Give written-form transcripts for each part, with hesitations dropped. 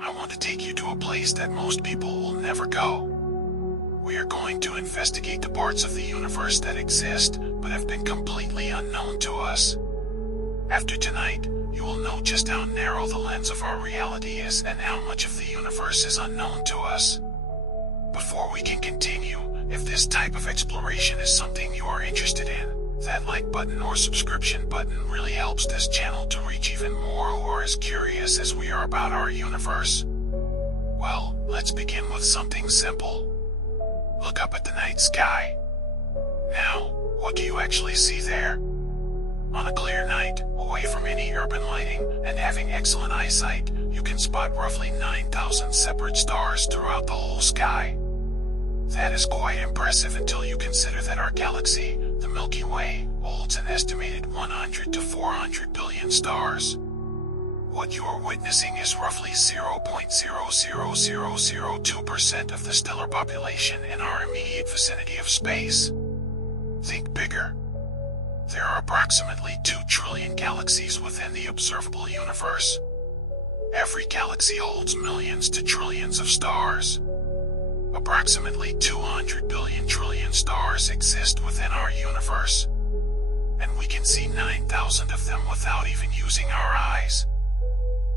I want to take you to a place that most people will never go. We are going to investigate the parts of the universe that exist, but have been completely unknown to us. After tonight, you will know just how narrow the lens of our reality is and how much of the universe is unknown to us. Before we can continue, if this type of exploration is something you are interested in, that like button or subscription button really helps this channel to reach even more who are as curious as we are about our universe. Well, let's begin with something simple. Look up at the night sky. Now, what do you actually see there? On a clear night, away from any urban lighting, and having excellent eyesight, you can spot roughly 9,000 separate stars throughout the whole sky. That is quite impressive until you consider that our galaxy, the Milky Way, holds an estimated 100 to 400 billion stars. What you are witnessing is roughly 0.00002% of the stellar population in our immediate vicinity of space. Think bigger. There are approximately 2 trillion galaxies within the observable universe. Every galaxy holds millions to trillions of stars. Approximately 200 billion trillion stars exist within our universe, and we can see 9,000 of them without even using our eyes.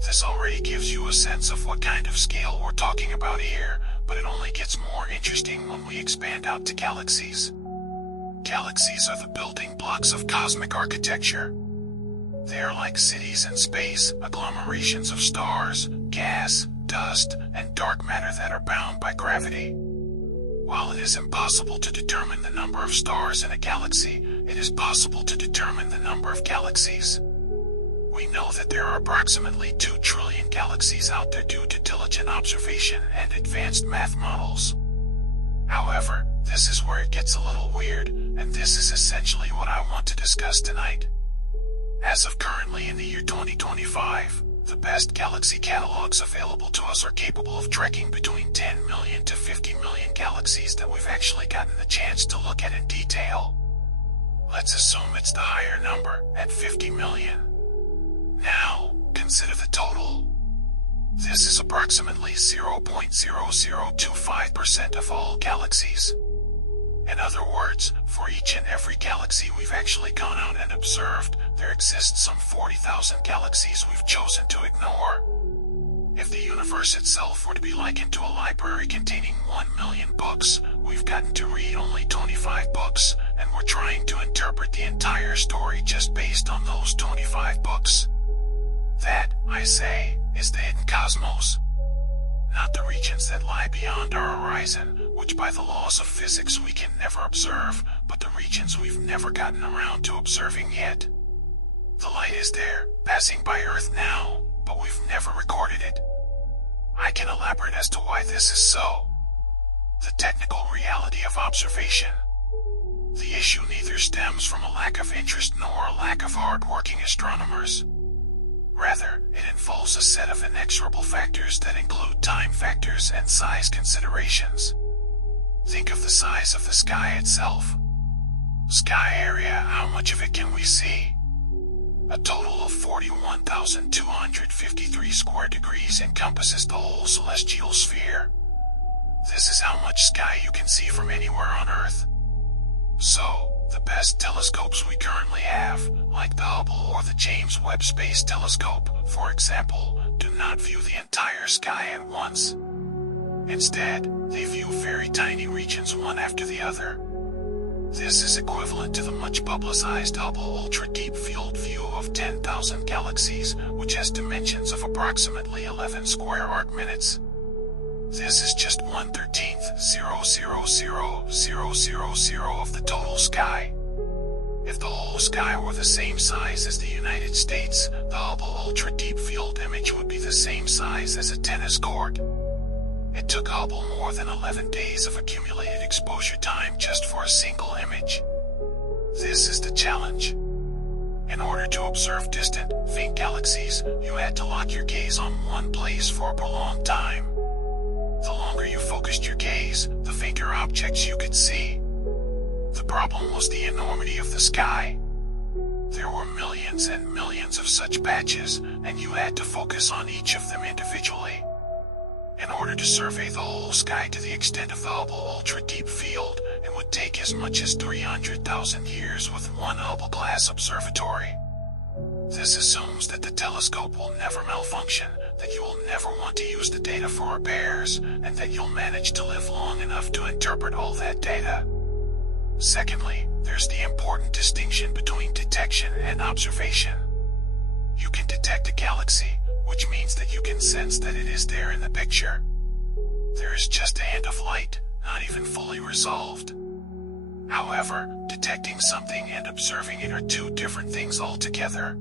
This already gives you a sense of what kind of scale we're talking about here, but it only gets more interesting when we expand out to galaxies. Galaxies are the building blocks of cosmic architecture. They are like cities in space, agglomerations of stars, gas, dust, and dark matter that are bound by gravity. While it is impossible to determine the number of stars in a galaxy, it is possible to determine the number of galaxies. We know that there are approximately 2 trillion galaxies out there due to diligent observation and advanced math models. However, this is where it gets a little weird, and this is essentially what I want to discuss tonight. As of currently in the year 2025, the best galaxy catalogs available to us are capable of tracking between 10 million to 50 million galaxies that we've actually gotten the chance to look at in detail. Let's assume it's the higher number, at 50 million. Now, consider the total. This is approximately 0.0025% of all galaxies. In other words, for each and every galaxy we've actually gone out and observed, there exists some 40,000 galaxies we've chosen to ignore. If the universe itself were to be likened to a library containing 1 million books, we've gotten to read only 25 books, and we're trying to interpret the entire story just based on those 25 books. That, I say, is the hidden cosmos. Not the regions that lie beyond our horizon, which by the laws of physics we can never observe, but the regions we've never gotten around to observing yet. The light is there, passing by Earth now, but we've never recorded it. I can elaborate as to why this is so. The technical reality of observation. The issue neither stems from a lack of interest nor a lack of hard-working astronomers. Rather, it involves a set of inexorable factors that include time factors and size considerations. Think of the size of the sky itself. Sky area, how much of it can we see? A total of 41,253 square degrees encompasses the whole celestial sphere. This is how much sky you can see from anywhere on Earth. So, the best telescopes we currently have, like the Hubble or the James Webb Space Telescope, for example, do not view the entire sky at once. Instead, they view very tiny regions one after the other. This is equivalent to the much-publicized Hubble ultra-deep field view of 10,000 galaxies, which has dimensions of approximately 11 square arc-minutes. This is just 1/13,000,000 of the total sky. If the whole sky were the same size as the United States, the Hubble Ultra Deep Field image would be the same size as a tennis court. It took Hubble more than 11 days of accumulated exposure time just for a single image. This is the challenge. In order to observe distant, faint galaxies, you had to lock your gaze on one place for a prolonged time. The longer you focused your gaze, the fainter objects you could see. The problem was the enormity of the sky. There were millions and millions of such patches, and you had to focus on each of them individually. In order to survey the whole sky to the extent of the Hubble ultra-deep field, it would take as much as 300,000 years with one Hubble-class observatory. This assumes that the telescope will never malfunction, that you will never want to use the data for repairs, and that you'll manage to live long enough to interpret all that data. Secondly, there's the important distinction between detection and observation. You can detect a galaxy, which means that you can sense that it is there in the picture. There is just a hint of light, not even fully resolved. However, detecting something and observing it are two different things altogether.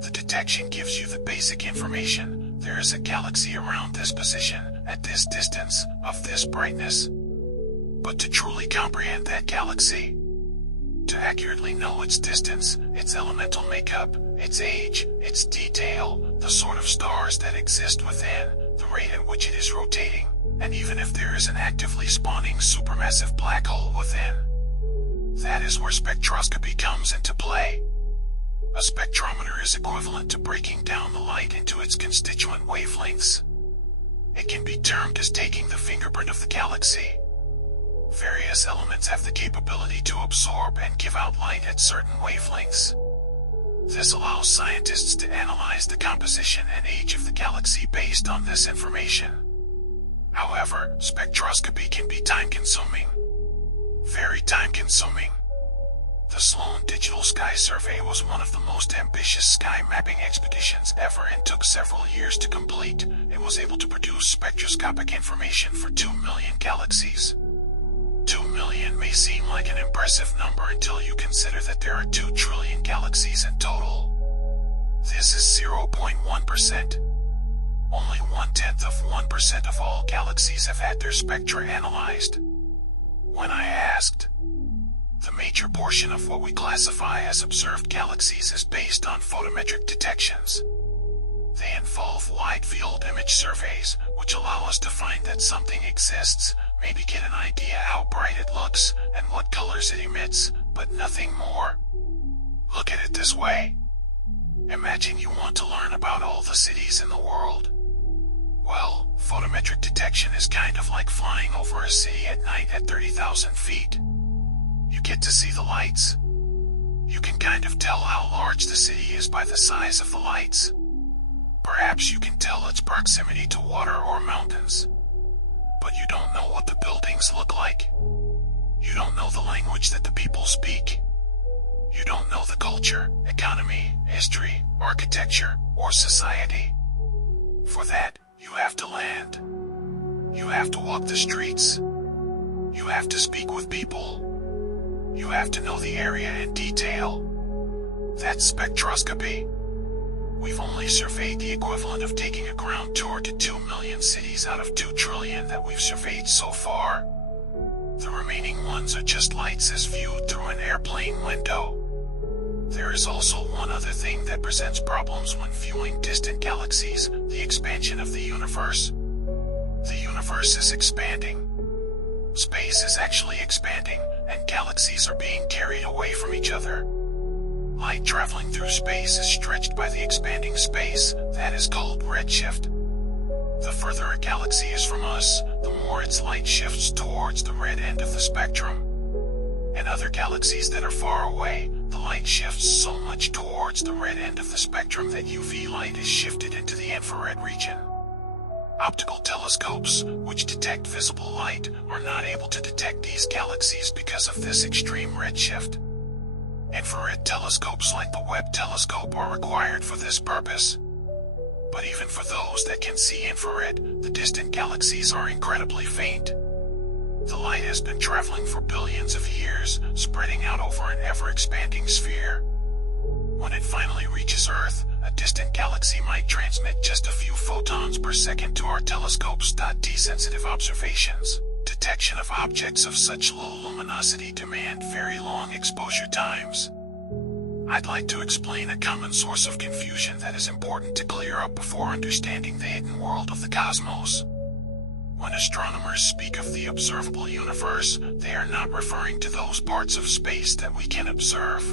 The detection gives you the basic information. There is a galaxy around this position, at this distance, of this brightness. But to truly comprehend that galaxy, to accurately know its distance, its elemental makeup, its age, its detail, the sort of stars that exist within, the rate at which it is rotating, and even if there is an actively spawning supermassive black hole within, that is where spectroscopy comes into play. A spectrometer is equivalent to breaking down the light into its constituent wavelengths. It can be termed as taking the fingerprint of the galaxy. Various elements have the capability to absorb and give out light at certain wavelengths. This allows scientists to analyze the composition and age of the galaxy based on this information. However, spectroscopy can be time-consuming. Very time-consuming. The Sloan Digital Sky Survey was one of the most ambitious sky mapping expeditions ever and took several years to complete. It was able to produce spectroscopic information for 2 million galaxies. 2 million may seem like an impressive number until you consider that there are 2 trillion galaxies in total. This is 0.1%. Only 0.1% of all galaxies have had their spectra analyzed. When I asked, the major portion of what we classify as observed galaxies is based on photometric detections. They involve wide-field image surveys, which allow us to find that something exists, maybe get an idea how bright it looks and what colors it emits, but nothing more. Look at it this way. Imagine you want to learn about all the cities in the world. Well, photometric detection is kind of like flying over a city at night at 30,000 feet. You get to see the lights. You can kind of tell how large the city is by the size of the lights. Perhaps you can tell its proximity to water or mountains. But you don't know what the buildings look like. You don't know the language that the people speak. You don't know the culture, economy, history, architecture, or society. For that, you have to land. You have to walk the streets. You have to speak with people. You have to know the area in detail. That's spectroscopy. We've only surveyed the equivalent of taking a ground tour to 2 million cities out of 2 trillion that we've surveyed so far. The remaining ones are just lights as viewed through an airplane window. There is also one other thing that presents problems when viewing distant galaxies, the expansion of the universe. The universe is expanding. Space is actually expanding, and galaxies are being carried away from each other. Light traveling through space is stretched by the expanding space, that is called redshift. The further a galaxy is from us, the more its light shifts towards the red end of the spectrum. In other galaxies that are far away, the light shifts so much towards the red end of the spectrum that UV light is shifted into the infrared region. Optical telescopes, which detect visible light, are not able to detect these galaxies because of this extreme redshift. Infrared telescopes like the Webb telescope are required for this purpose. But even for those that can see infrared, the distant galaxies are incredibly faint. The light has been traveling for billions of years, spreading out over an ever-expanding sphere. When it finally reaches Earth, a distant galaxy might transmit just a few photons per second to our telescope's T-sensitive observations. Detection of objects of such low luminosity demand very long exposure times. I'd like to explain a common source of confusion that is important to clear up before understanding the hidden world of the cosmos. When astronomers speak of the observable universe, they are not referring to those parts of space that we can observe.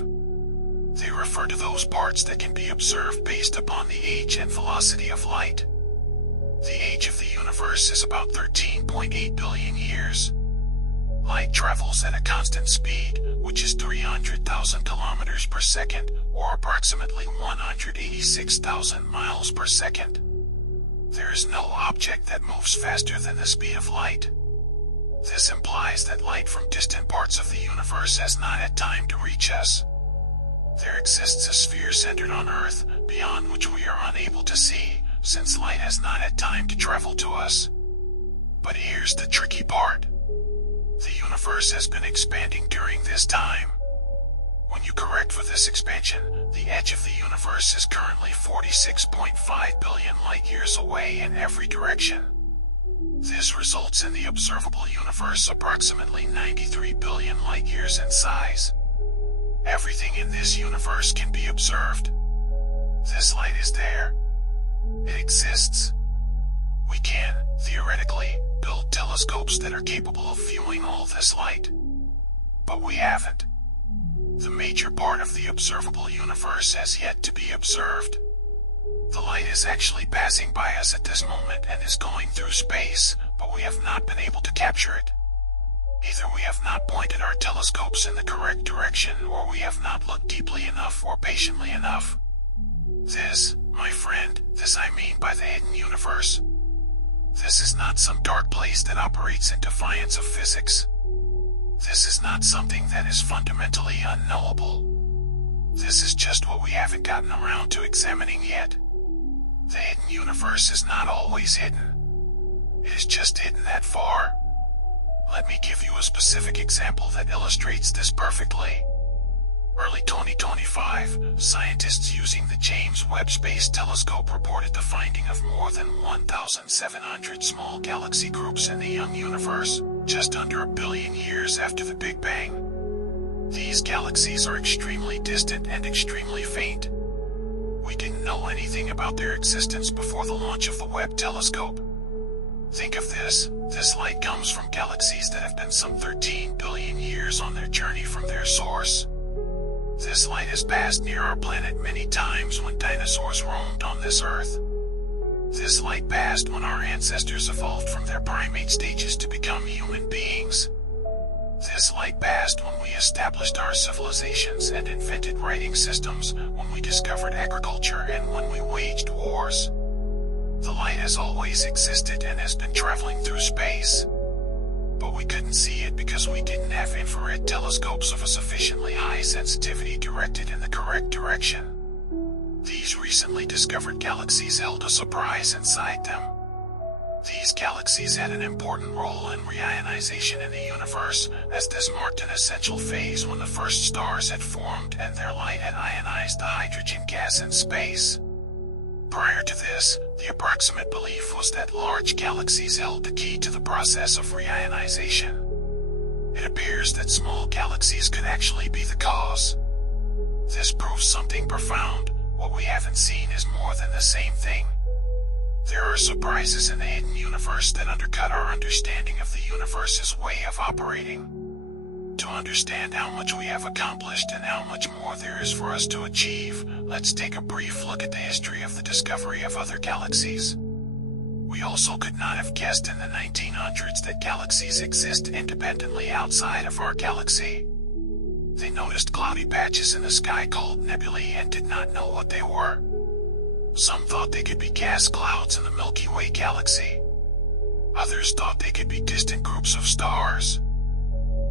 They refer to those parts that can be observed based upon the age and velocity of light. The age of the universe universe is about 13.8 billion years. Light travels at a constant speed, which is 300,000 kilometers per second, or approximately 186,000 miles per second. There is no object that moves faster than the speed of light. This implies that light from distant parts of the universe has not had time to reach us. There exists a sphere centered on Earth, beyond which we are unable to see, since light has not had time to travel to us. But here's the tricky part. The universe has been expanding during this time. When you correct for this expansion, the edge of the universe is currently 46.5 billion light years away in every direction. This results in the observable universe approximately 93 billion light years in size. Everything in this universe can be observed. This light is there. It exists. We can, theoretically, build telescopes that are capable of viewing all this light. But we haven't. The major part of the observable universe has yet to be observed. The light is actually passing by us at this moment and is going through space, but we have not been able to capture it. Either we have not pointed our telescopes in the correct direction, or we have not looked deeply enough or patiently enough. This, my friend, this I mean by the hidden universe. This is not some dark place that operates in defiance of physics. This is not something that is fundamentally unknowable. This is just what we haven't gotten around to examining yet. The hidden universe is not always hidden. It is just hidden that far. Let me give you a specific example that illustrates this perfectly. Early 2025, scientists using the James Webb Space Telescope reported the finding of more than 1,700 small galaxy groups in the young universe, just under a billion years after the Big Bang. These galaxies are extremely distant and extremely faint. We didn't know anything about their existence before the launch of the Webb telescope. Think of this. This light comes from galaxies that have been some 13 billion years on their journey from their source. This light has passed near our planet many times when dinosaurs roamed on this Earth. This light passed when our ancestors evolved from their primate stages to become human beings. This light passed when we established our civilizations and invented writing systems, when we discovered agriculture, and when we waged wars. The light has always existed and has been traveling through space. But we couldn't see it because we didn't have infrared telescopes of a sufficiently high sensitivity directed in the correct direction. These recently discovered galaxies held a surprise inside them. These galaxies had an important role in reionization in the universe, as this marked an essential phase when the first stars had formed and their light had ionized the hydrogen gas in space. Prior to this, the approximate belief was that large galaxies held the key to the process of reionization. It appears that small galaxies could actually be the cause. This proves something profound. What we haven't seen is more than the same thing. There are surprises in the hidden universe that undercut our understanding of the universe's way of operating. To understand how much we have accomplished and how much more there is for us to achieve, let's take a brief look at the history of the discovery of other galaxies. We also could not have guessed in the 1900s that galaxies exist independently outside of our galaxy. They noticed cloudy patches in the sky called nebulae and did not know what they were. Some thought they could be gas clouds in the Milky Way galaxy. Others thought they could be distant groups of stars.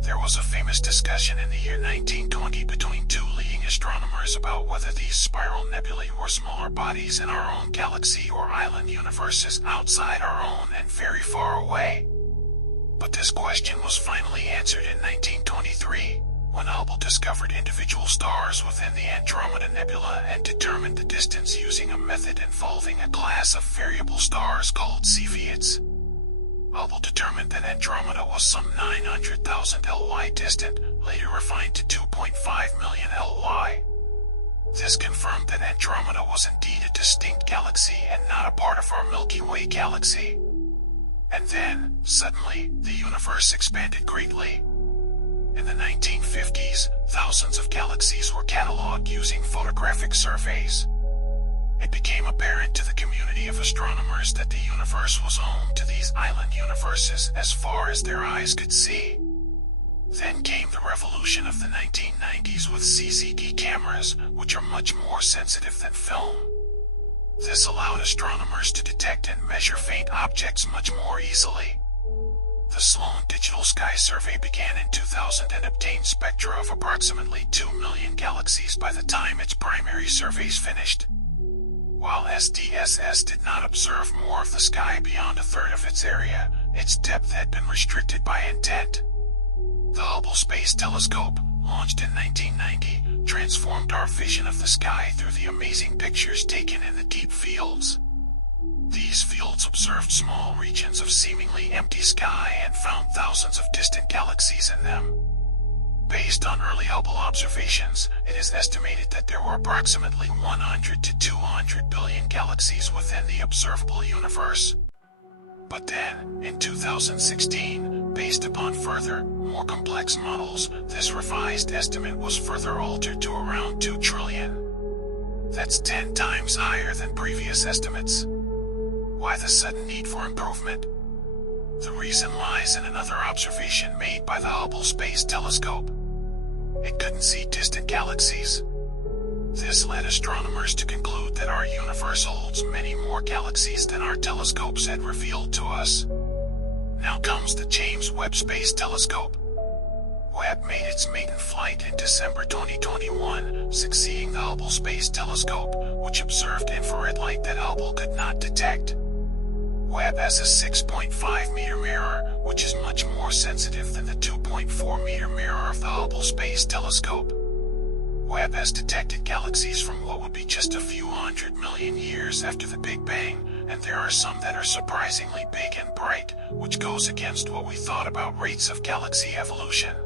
There was a famous discussion in the year 1920 between two leading astronomers about whether these spiral nebulae were smaller bodies in our own galaxy or island universes outside our own and very far away. But this question was finally answered in 1923, when Hubble discovered individual stars within the Andromeda Nebula and determined the distance using a method involving a class of variable stars called Cephiids. Hubble determined that Andromeda was some 900,000 Ly distant, later refined to 2.5 million Ly. This confirmed that Andromeda was indeed a distinct galaxy and not a part of our Milky Way galaxy. And then, suddenly, the universe expanded greatly. In the 1950s, thousands of galaxies were cataloged using photographic surveys. It became apparent to the community of astronomers that the universe was home to these island universes as far as their eyes could see. Then came the revolution of the 1990s with CCD cameras, which are much more sensitive than film. This allowed astronomers to detect and measure faint objects much more easily. The Sloan Digital Sky Survey began in 2000 and obtained spectra of approximately 2 million galaxies by the time its primary surveys finished. While SDSS did not observe more of the sky beyond a third of its area, its depth had been restricted by intent. The Hubble Space Telescope, launched in 1990, transformed our vision of the sky through the amazing pictures taken in the deep fields. These fields observed small regions of seemingly empty sky and found thousands of distant galaxies in them. Based on early Hubble observations, it is estimated that there were approximately 100 to 200 billion galaxies within the observable universe. But then, in 2016, based upon further, more complex models, this revised estimate was further altered to around 2 trillion. That's 10 times higher than previous estimates. Why the sudden need for improvement? The reason lies in another observation made by the Hubble Space Telescope. It couldn't see distant galaxies. This led astronomers to conclude that our universe holds many more galaxies than our telescopes had revealed to us. Now comes the James Webb Space Telescope. Webb made its maiden flight in December 2021, succeeding the Hubble Space Telescope, which observed infrared light that Hubble could not detect. Webb has a 6.5 meter mirror, which is much more sensitive than the 2.4 meter mirror of the Hubble Space Telescope. Webb has detected galaxies from what would be just a few 100 million years after the Big Bang, and there are some that are surprisingly big and bright, which goes against what we thought about rates of galaxy evolution.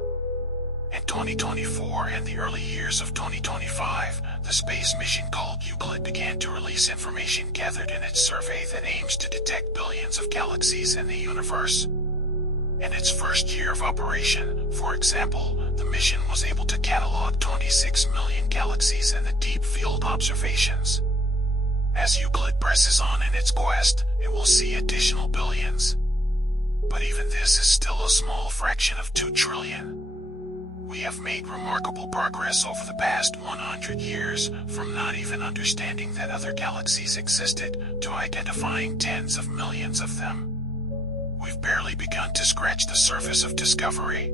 In 2024 and the early years of 2025, the space mission called Euclid began to release information gathered in its survey that aims to detect billions of galaxies in the universe. In its first year of operation, for example, the mission was able to catalog 26 million galaxies in the deep field observations. As Euclid presses on in its quest, it will see additional billions. But even this is still a small fraction of 2 trillion. We have made remarkable progress over the past 100 years, from not even understanding that other galaxies existed, to identifying tens of millions of them. We've barely begun to scratch the surface of discovery.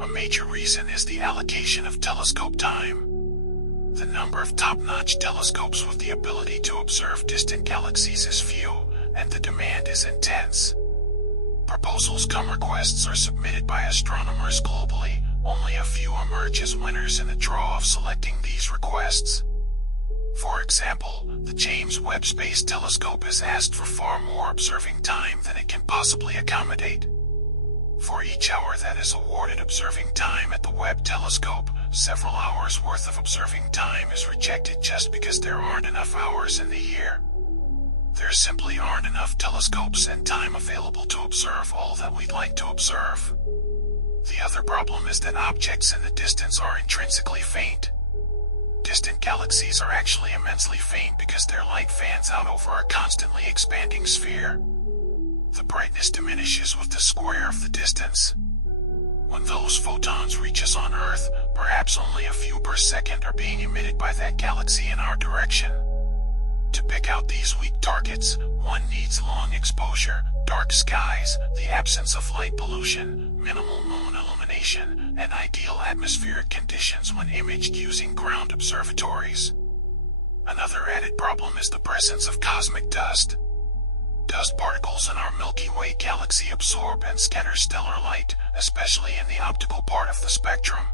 A major reason is the allocation of telescope time. The number of top-notch telescopes with the ability to observe distant galaxies is few, and the demand is intense. Proposals cum requests are submitted by astronomers globally. Only a few emerge as winners in the draw of selecting these requests. For example, the James Webb Space Telescope has asked for far more observing time than it can possibly accommodate. For each hour that is awarded observing time at the Webb Telescope, several hours worth of observing time is rejected just because there aren't enough hours in the year. There simply aren't enough telescopes and time available to observe all that we'd like to observe. The other problem is that objects in the distance are intrinsically faint. Distant galaxies are actually immensely faint because their light fans out over a constantly expanding sphere. The brightness diminishes with the square of the distance. When those photons reach us on Earth, perhaps only a few per second are being emitted by that galaxy in our direction. To pick out these weak targets, one needs long exposure, dark skies, the absence of light pollution, minimal moon illumination, and ideal atmospheric conditions when imaged using ground observatories. Another added problem is the presence of cosmic dust. Dust particles in our Milky Way galaxy absorb and scatter stellar light, especially in the optical part of the spectrum.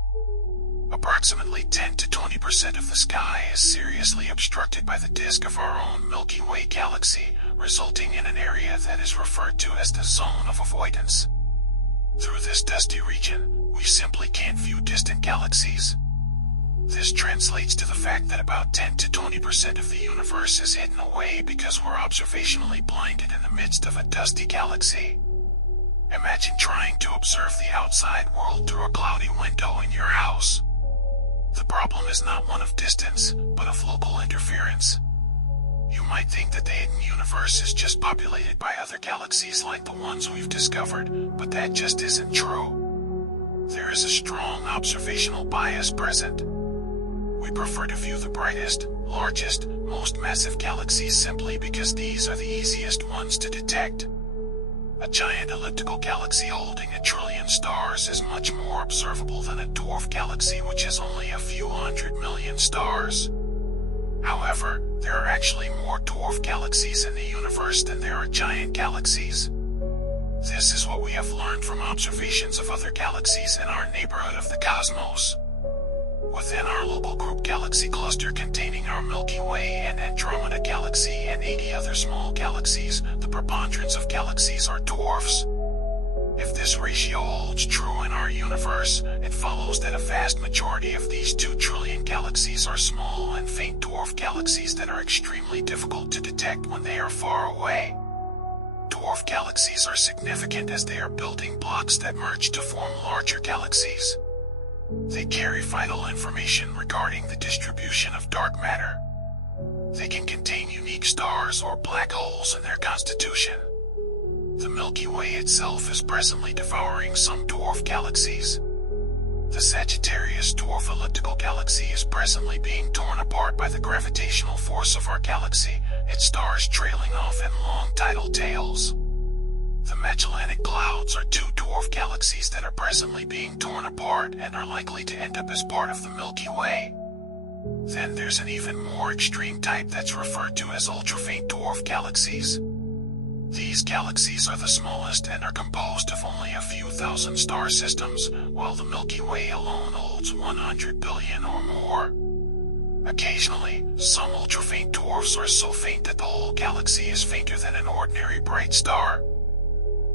Approximately 10 to 20% of the sky is seriously obstructed by the disk of our own Milky Way galaxy, resulting in an area that is referred to as the zone of avoidance. Through this dusty region, we simply can't view distant galaxies. This translates to the fact that about 10 to 20% of the universe is hidden away because we're observationally blinded in the midst of a dusty galaxy. Imagine trying to observe the outside world through a cloudy window in your house. The problem is not one of distance, but of local interference. You might think that the hidden universe is just populated by other galaxies like the ones we've discovered, but that just isn't true. There is a strong observational bias present. We prefer to view the brightest, largest, most massive galaxies simply because these are the easiest ones to detect. A giant elliptical galaxy holding 1 trillion stars is much more observable than a dwarf galaxy which has only a few 100 million stars. However, there are actually more dwarf galaxies in the universe than there are giant galaxies. This is what we have learned from observations of other galaxies in our neighborhood of the cosmos. Within our local group galaxy cluster containing our Milky Way and Andromeda galaxy and 80 other small galaxies, the preponderance of galaxies are dwarfs. If this ratio holds true in our universe, it follows that a vast majority of these 2 trillion galaxies are small and faint dwarf galaxies that are extremely difficult to detect when they are far away. Dwarf galaxies are significant as they are building blocks that merge to form larger galaxies. They carry vital information regarding the distribution of dark matter. They can contain unique stars or black holes in their constitution. The Milky Way itself is presently devouring some dwarf galaxies. The Sagittarius dwarf elliptical galaxy is presently being torn apart by the gravitational force of our galaxy, its stars trailing off in long tidal tails. The Magellanic Clouds are 2 dwarf galaxies that are presently being torn apart and are likely to end up as part of the Milky Way. Then there's an even more extreme type that's referred to as ultrafaint dwarf galaxies. These galaxies are the smallest and are composed of only a few thousand star systems, while the Milky Way alone holds 100 billion or more. Occasionally, some ultrafaint dwarfs are so faint that the whole galaxy is fainter than an ordinary bright star.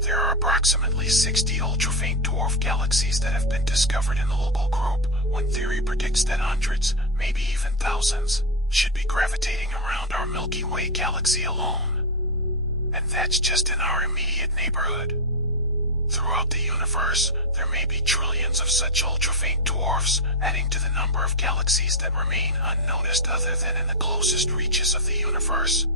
There are approximately 60 ultrafaint dwarf galaxies that have been discovered in the local group, when theory predicts that hundreds, maybe even thousands, should be gravitating around our Milky Way galaxy alone. And that's just in our immediate neighborhood. Throughout the universe, there may be trillions of such ultrafaint dwarfs, adding to the number of galaxies that remain unnoticed other than in the closest reaches of the universe.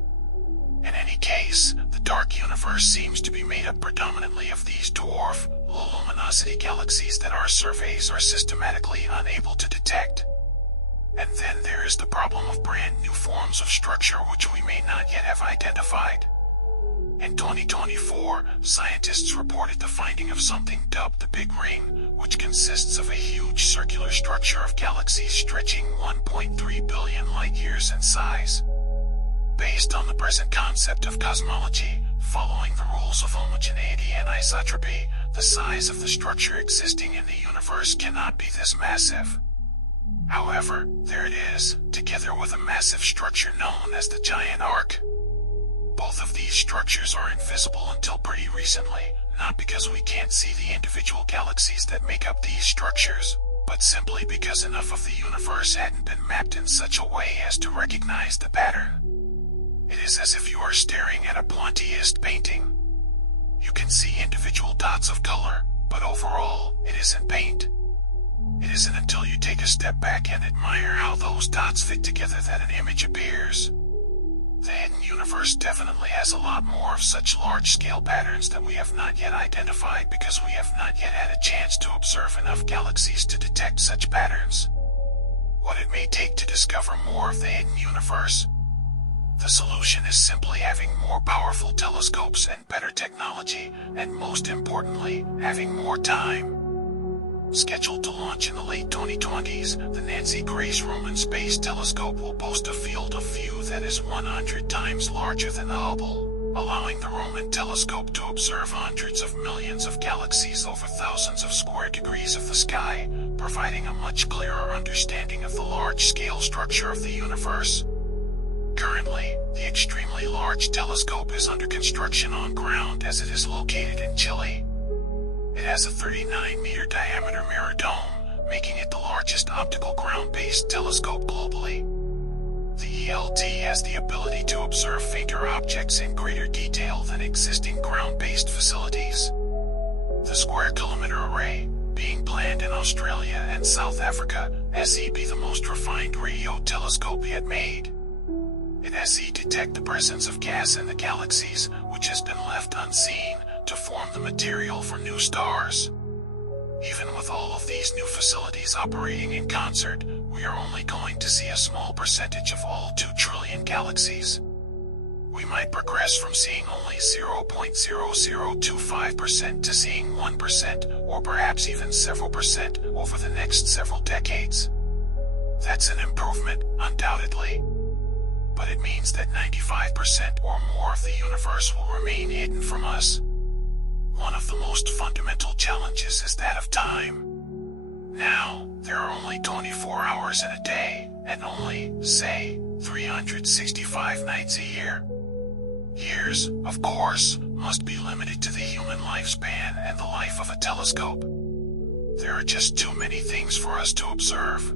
In any case, the dark universe seems to be made up predominantly of these dwarf, low-luminosity galaxies that our surveys are systematically unable to detect. And then there is the problem of brand new forms of structure which we may not yet have identified. In 2024, scientists reported the finding of something dubbed the Big Ring, which consists of a huge circular structure of galaxies stretching 1.3 billion light-years in size. Based on the present concept of cosmology, following the rules of homogeneity and isotropy, the size of the structure existing in the universe cannot be this massive. However, there it is, together with a massive structure known as the Giant Arc. Both of these structures are invisible until pretty recently, not because we can't see the individual galaxies that make up these structures, but simply because enough of the universe hadn't been mapped in such a way as to recognize the pattern. It is as if you are staring at a Pointillist painting. You can see individual dots of color, but overall, it isn't paint. It isn't until you take a step back and admire how those dots fit together that an image appears. The hidden universe definitely has a lot more of such large-scale patterns that we have not yet identified because we have not yet had a chance to observe enough galaxies to detect such patterns. What it may take to discover more of the hidden universe. The solution is simply having more powerful telescopes and better technology, and most importantly, having more time. Scheduled to launch in the late 2020s, the Nancy Grace Roman Space Telescope will boast a field of view that is 100 times larger than the Hubble, allowing the Roman telescope to observe hundreds of millions of galaxies over thousands of square degrees of the sky, providing a much clearer understanding of the large-scale structure of the universe. Currently, the extremely large telescope is under construction on ground as it is located in Chile. It has a 39-meter diameter mirror dome, making it the largest optical ground-based telescope globally. The ELT has the ability to observe fainter objects in greater detail than existing ground-based facilities. The square-kilometer array, being planned in Australia and South Africa, has be the most refined radio telescope yet made. It has detected the presence of gas in the galaxies, which has been left unseen, to form the material for new stars. Even with all of these new facilities operating in concert, we are only going to see a small percentage of all 2 trillion galaxies. We might progress from seeing only 0.0025% to seeing 1%, or perhaps even several percent, over the next several decades. That's an improvement, undoubtedly. But it means that 95% or more of the universe will remain hidden from us. One of the most fundamental challenges is that of time. Now, there are only 24 hours in a day, and only, say, 365 nights a year. Years, of course, must be limited to the human lifespan and the life of a telescope. There are just too many things for us to observe.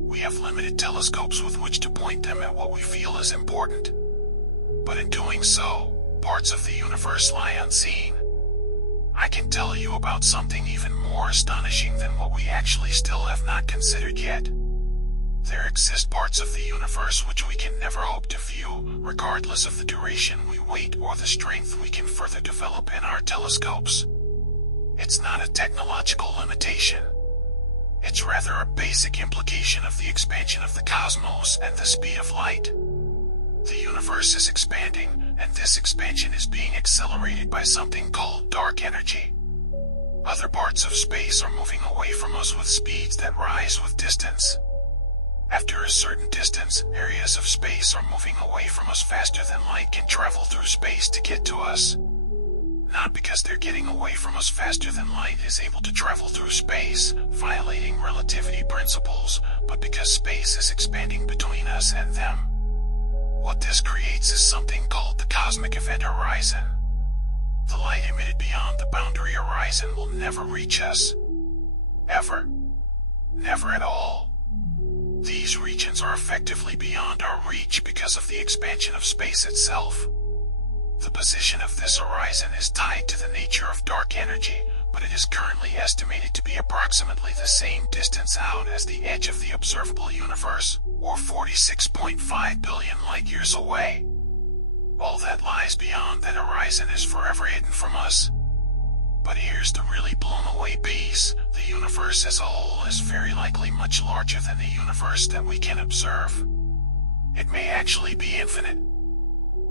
We have limited telescopes with which to point them at what we feel is important. But in doing so, parts of the universe lie unseen. I can tell you about something even more astonishing than what we actually still have not considered yet. There exist parts of the universe which we can never hope to view, regardless of the duration we wait or the strength we can further develop in our telescopes. It's not a technological limitation. It's rather a basic implication of the expansion of the cosmos and the speed of light. The universe is expanding, and this expansion is being accelerated by something called dark energy. Other parts of space are moving away from us with speeds that rise with distance. After a certain distance, areas of space are moving away from us faster than light can travel through space to get to us. Not because they're getting away from us faster than light is able to travel through space, violating relativity principles, but because space is expanding between us and them. What this creates is something called the cosmic event horizon. The light emitted beyond the boundary horizon will never reach us. Ever. Never at all. These regions are effectively beyond our reach because of the expansion of space itself. The position of this horizon is tied to the nature of dark energy, but it is currently estimated to be approximately the same distance out as the edge of the observable universe, or 46.5 billion light-years away. All that lies beyond that horizon is forever hidden from us. But here's the really blown-away piece. The universe as a whole is very likely much larger than the universe that we can observe. It may actually be infinite.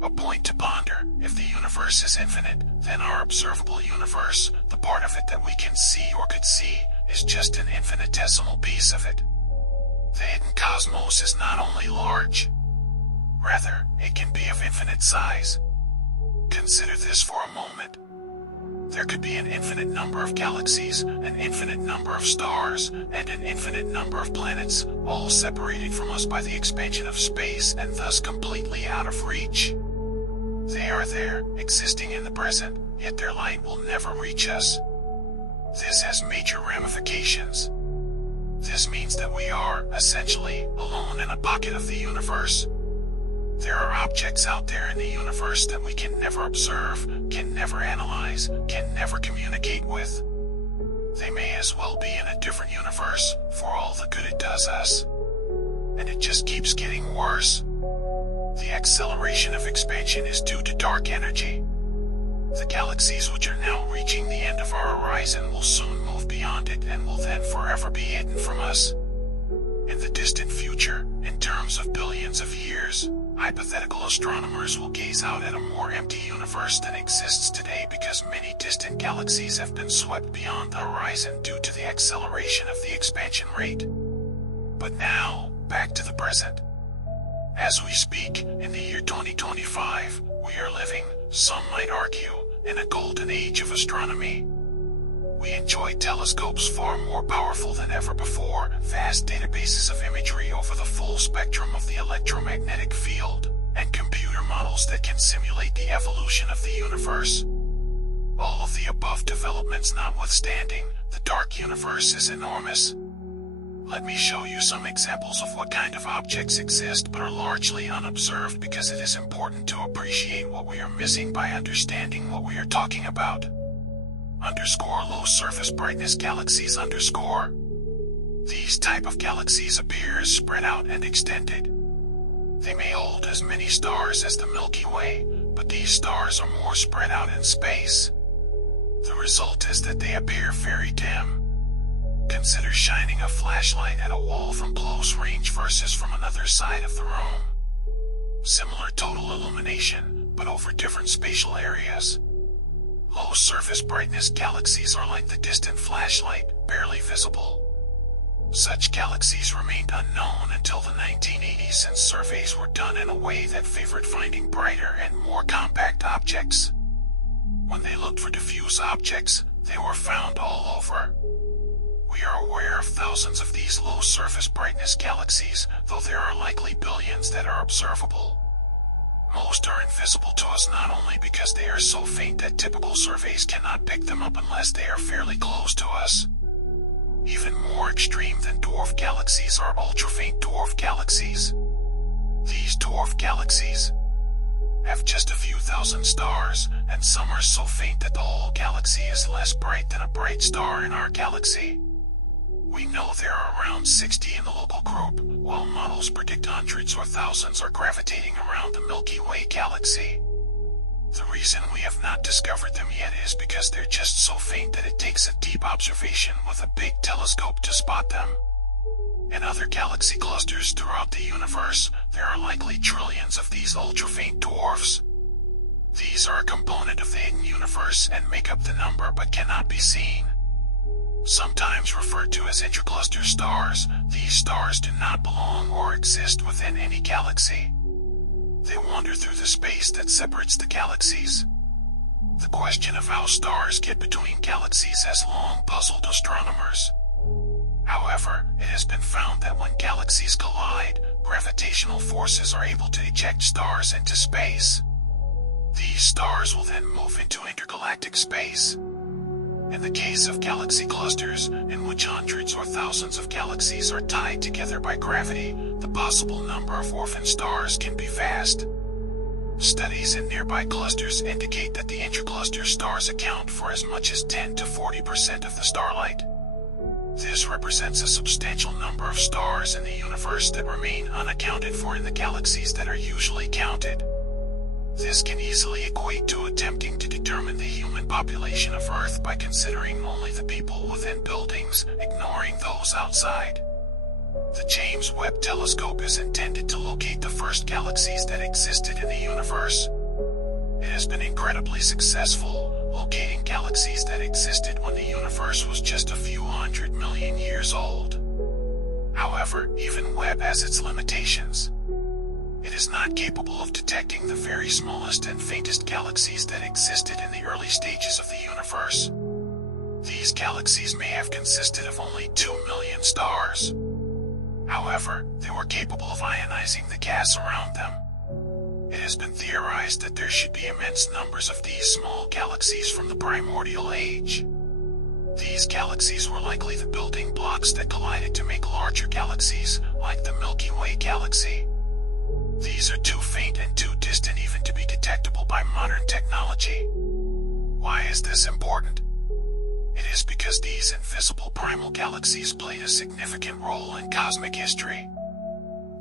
A point to ponder: if the universe is infinite, then our observable universe, the part of it that we can see or could see, is just an infinitesimal piece of it. The hidden cosmos is not only large, rather, it can be of infinite size. Consider this for a moment. There could be an infinite number of galaxies, an infinite number of stars, and an infinite number of planets, all separated from us by the expansion of space and thus completely out of reach. They are there, existing in the present, yet their light will never reach us. This has major ramifications. This means that we are, essentially, alone in a pocket of the universe. There are objects out there in the universe that we can never observe, can never analyze, can never communicate with. They may as well be in a different universe, for all the good it does us. And it just keeps getting worse. The acceleration of expansion is due to dark energy. The galaxies which are now reaching the end of our horizon will soon move beyond it and will then forever be hidden from us. In the distant future, in terms of billions of years, hypothetical astronomers will gaze out at a more empty universe than exists today because many distant galaxies have been swept beyond the horizon due to the acceleration of the expansion rate. But now, back to the present. As we speak, in the year 2025, we are living, some might argue, in a golden age of astronomy. We enjoy telescopes far more powerful than ever before, vast databases of imagery over the full spectrum of the electromagnetic field, and computer models that can simulate the evolution of the universe. All of the above developments notwithstanding, the dark universe is enormous. Let me show you some examples of what kind of objects exist but are largely unobserved because it is important to appreciate what we are missing by understanding what we are talking about. Low surface brightness galaxies. These type of galaxies appear as spread out and extended. They may hold as many stars as the Milky Way, but these stars are more spread out in space. The result is that they appear very dim. Consider shining a flashlight at a wall from close range versus from another side of the room. Similar total illumination, but over different spatial areas. Low surface brightness galaxies are like the distant flashlight, barely visible. Such galaxies remained unknown until the 1980s, since surveys were done in a way that favored finding brighter and more compact objects. When they looked for diffuse objects, they were found all over. We are aware of thousands of these low surface brightness galaxies, though there are likely billions that are observable. Most are invisible to us not only because they are so faint that typical surveys cannot pick them up unless they are fairly close to us. Even more extreme than dwarf galaxies are ultra-faint dwarf galaxies. These dwarf galaxies have just a few thousand stars, and some are so faint that the whole galaxy is less bright than a bright star in our galaxy. We know there are around 60 in the local group, while models predict hundreds or thousands are gravitating around the Milky Way galaxy. The reason we have not discovered them yet is because they're just so faint that it takes a deep observation with a big telescope to spot them. In other galaxy clusters throughout the universe, there are likely trillions of these ultra-faint dwarfs. These are a component of the hidden universe and make up the number but cannot be seen. Sometimes referred to as intercluster stars, these stars do not belong or exist within any galaxy. They wander through the space that separates the galaxies. The question of how stars get between galaxies has long puzzled astronomers. However, it has been found that when galaxies collide, gravitational forces are able to eject stars into space. These stars will then move into intergalactic space. In the case of galaxy clusters, in which hundreds or thousands of galaxies are tied together by gravity, the possible number of orphan stars can be vast. Studies in nearby clusters indicate that the intercluster stars account for as much as 10 to 40% of the starlight. This represents a substantial number of stars in the universe that remain unaccounted for in the galaxies that are usually counted. This can easily equate to attempting to determine the human population of Earth by considering only the people within buildings, ignoring those outside. The James Webb Telescope is intended to locate the first galaxies that existed in the universe. It has been incredibly successful, locating galaxies that existed when the universe was just a few 100 million years old. However, even Webb has its limitations. It is not capable of detecting the very smallest and faintest galaxies that existed in the early stages of the universe. These galaxies may have consisted of only 2 million stars. However, they were capable of ionizing the gas around them. It has been theorized that there should be immense numbers of these small galaxies from the primordial age. These galaxies were likely the building blocks that collided to make larger galaxies, like the Milky Way galaxy. These are too faint and too distant even to be detectable by modern technology. Why is this important? It is because these invisible primal galaxies played a significant role in cosmic history.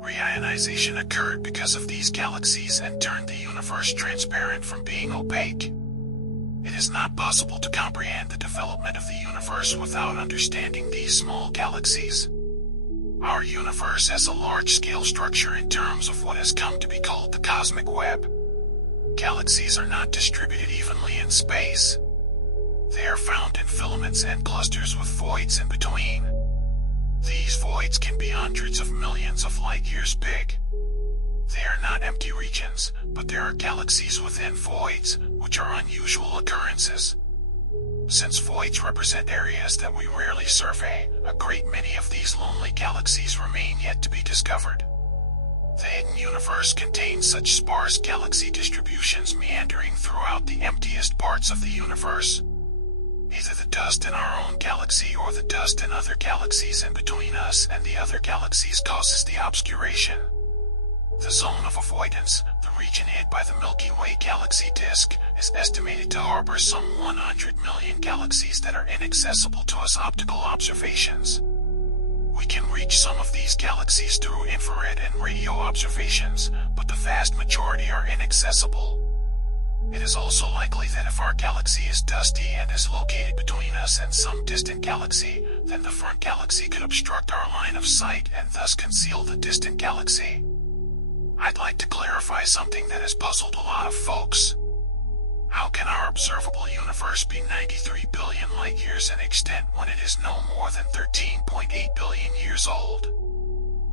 Reionization occurred because of these galaxies and turned the universe transparent from being opaque. It is not possible to comprehend the development of the universe without understanding these small galaxies. Our universe has a large-scale structure in terms of what has come to be called the cosmic web. Galaxies are not distributed evenly in space. They are found in filaments and clusters with voids in between. These voids can be hundreds of millions of light years big. They are not empty regions, but there are galaxies within voids, which are unusual occurrences. Since voids represent areas that we rarely survey, a great many of these lonely galaxies remain yet to be discovered. The hidden universe contains such sparse galaxy distributions meandering throughout the emptiest parts of the universe. Either the dust in our own galaxy or the dust in other galaxies in between us and the other galaxies causes the obscuration. The zone of avoidance, the region hid by the Milky Way galaxy disk, is estimated to harbor some 100 million galaxies that are inaccessible to us optical observations. We can reach some of these galaxies through infrared and radio observations, but the vast majority are inaccessible. It is also likely that if our galaxy is dusty and is located between us and some distant galaxy, then the front galaxy could obstruct our line of sight and thus conceal the distant galaxy. I'd like to clarify something that has puzzled a lot of folks. How can our observable universe be 93 billion light-years in extent when it is no more than 13.8 billion years old?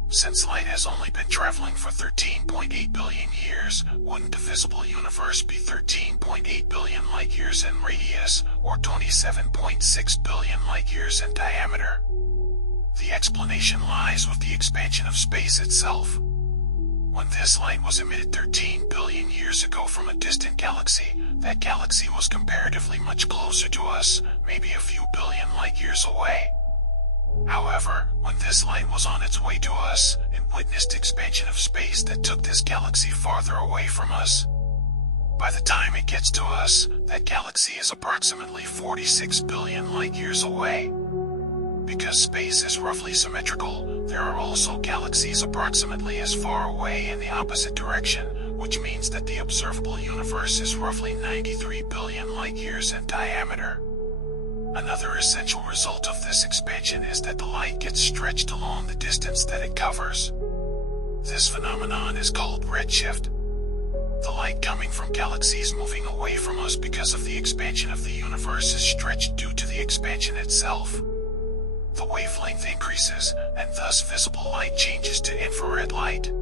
Since light has only been traveling for 13.8 billion years, wouldn't the visible universe be 13.8 billion light-years in radius, or 27.6 billion light-years in diameter? The explanation lies with the expansion of space itself. When this light was emitted 13 billion years ago from a distant galaxy, that galaxy was comparatively much closer to us, maybe a few billion light-years away. However, when this light was on its way to us, it witnessed expansion of space that took this galaxy farther away from us. By the time it gets to us, that galaxy is approximately 46 billion light-years away. Because space is roughly symmetrical, there are also galaxies approximately as far away in the opposite direction, which means that the observable universe is roughly 93 billion light-years in diameter. Another essential result of this expansion is that the light gets stretched along the distance that it covers. This phenomenon is called redshift. The light coming from galaxies moving away from us because of the expansion of the universe is stretched due to the expansion itself. The wavelength increases, and thus visible light changes to infrared light.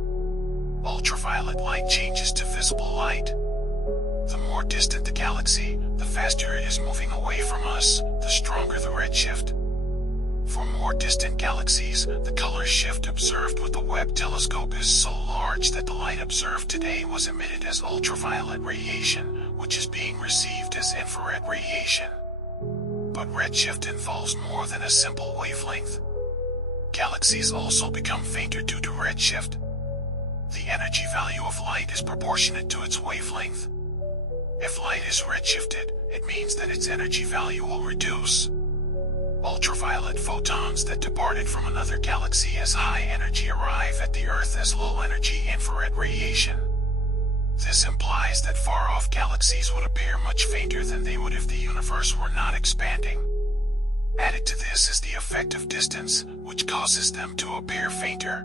Ultraviolet light changes to visible light. The more distant the galaxy, the faster it is moving away from us, the stronger the redshift. For more distant galaxies, the color shift observed with the Webb telescope is so large that the light observed today was emitted as ultraviolet radiation, which is being received as infrared radiation. But redshift involves more than a simple wavelength. Galaxies also become fainter due to redshift. The energy value of light is proportionate to its wavelength. If light is redshifted, it means that its energy value will reduce. Ultraviolet photons that departed from another galaxy as high energy arrive at the Earth as low energy infrared radiation. This implies that far-off galaxies would appear much fainter than they would if the universe were not expanding. Added to this is the effect of distance, which causes them to appear fainter.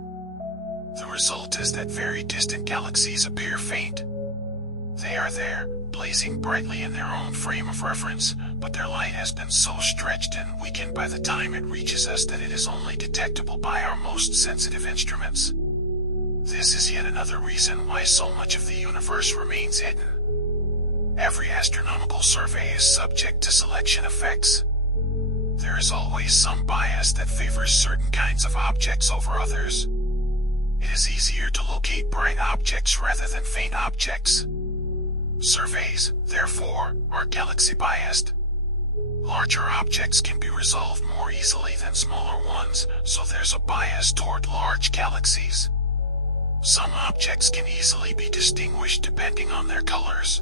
The result is that very distant galaxies appear faint. They are there, blazing brightly in their own frame of reference, but their light has been so stretched and weakened by the time it reaches us that it is only detectable by our most sensitive instruments. This is yet another reason why so much of the universe remains hidden. Every astronomical survey is subject to selection effects. There is always some bias that favors certain kinds of objects over others. It is easier to locate bright objects rather than faint objects. Surveys, therefore, are galaxy biased. Larger objects can be resolved more easily than smaller ones, so there's a bias toward large galaxies. Some objects can easily be distinguished depending on their colors.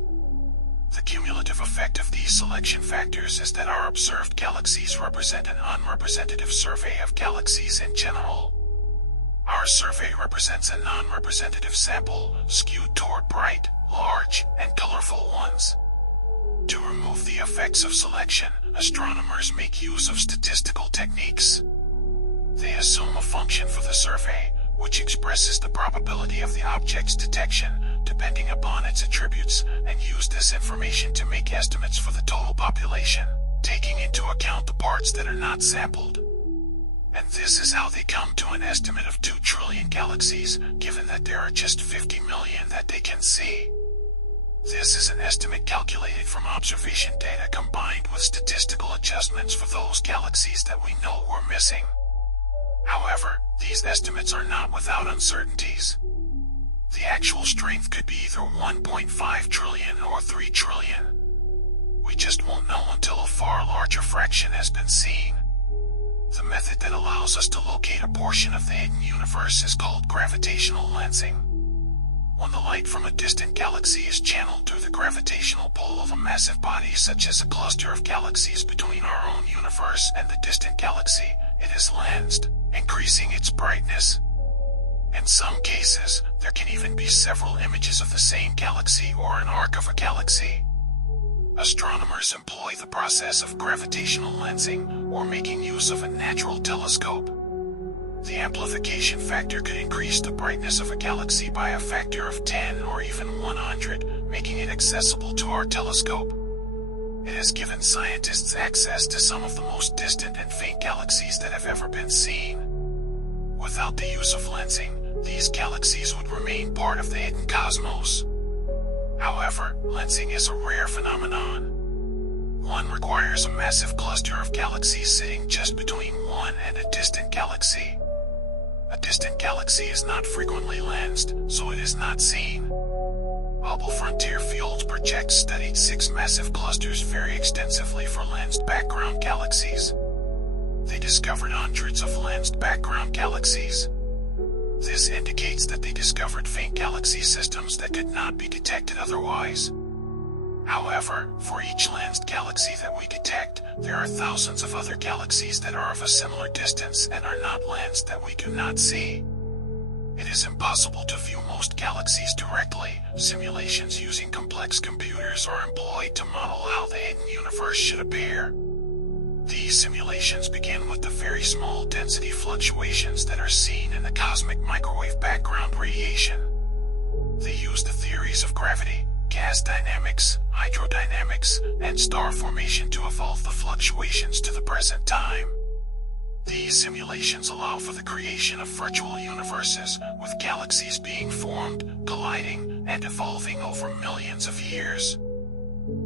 The cumulative effect of these selection factors is that our observed galaxies represent an unrepresentative survey of galaxies in general. Our survey represents a non-representative sample, skewed toward bright, large, and colorful ones. To remove the effects of selection, astronomers make use of statistical techniques. They assume a function for the survey, which expresses the probability of the object's detection, depending upon its attributes, and use this information to make estimates for the total population, taking into account the parts that are not sampled. And this is how they come to an estimate of 2 trillion galaxies, given that there are just 50 million that they can see. This is an estimate calculated from observation data combined with statistical adjustments for those galaxies that we know were missing. However, these estimates are not without uncertainties. The actual strength could be either 1.5 trillion or 3 trillion. We just won't know until a far larger fraction has been seen. The method that allows us to locate a portion of the hidden universe is called gravitational lensing. When the light from a distant galaxy is channeled through the gravitational pull of a massive body such as a cluster of galaxies between our own universe and the distant galaxy, it is lensed. increasing its brightness. In some cases, there can even be several images of the same galaxy or an arc of a galaxy. Astronomers employ the process of gravitational lensing or making use of a natural telescope. The amplification factor could increase the brightness of a galaxy by a factor of 10 or even 100, making it accessible to our telescope. It has given scientists access to some of the most distant and faint galaxies that have ever been seen. Without the use of lensing, these galaxies would remain part of the hidden cosmos. However, lensing is a rare phenomenon. One requires a massive cluster of galaxies sitting just between one and a distant galaxy. A distant galaxy is not frequently lensed, so it is not seen. Hubble Frontier Fields Project studied 6 massive clusters very extensively for lensed background galaxies. They discovered hundreds of lensed background galaxies. This indicates that they discovered faint galaxy systems that could not be detected otherwise. However, for each lensed galaxy that we detect, there are thousands of other galaxies that are of a similar distance and are not lensed that we do not see. It is impossible to view most galaxies directly. Simulations using complex computers are employed to model how the hidden universe should appear. These simulations begin with the very small density fluctuations that are seen in the cosmic microwave background radiation. They use the theories of gravity, gas dynamics, hydrodynamics, and star formation to evolve the fluctuations to the present time. These simulations allow for the creation of virtual universes, with galaxies being formed, colliding, and evolving over millions of years.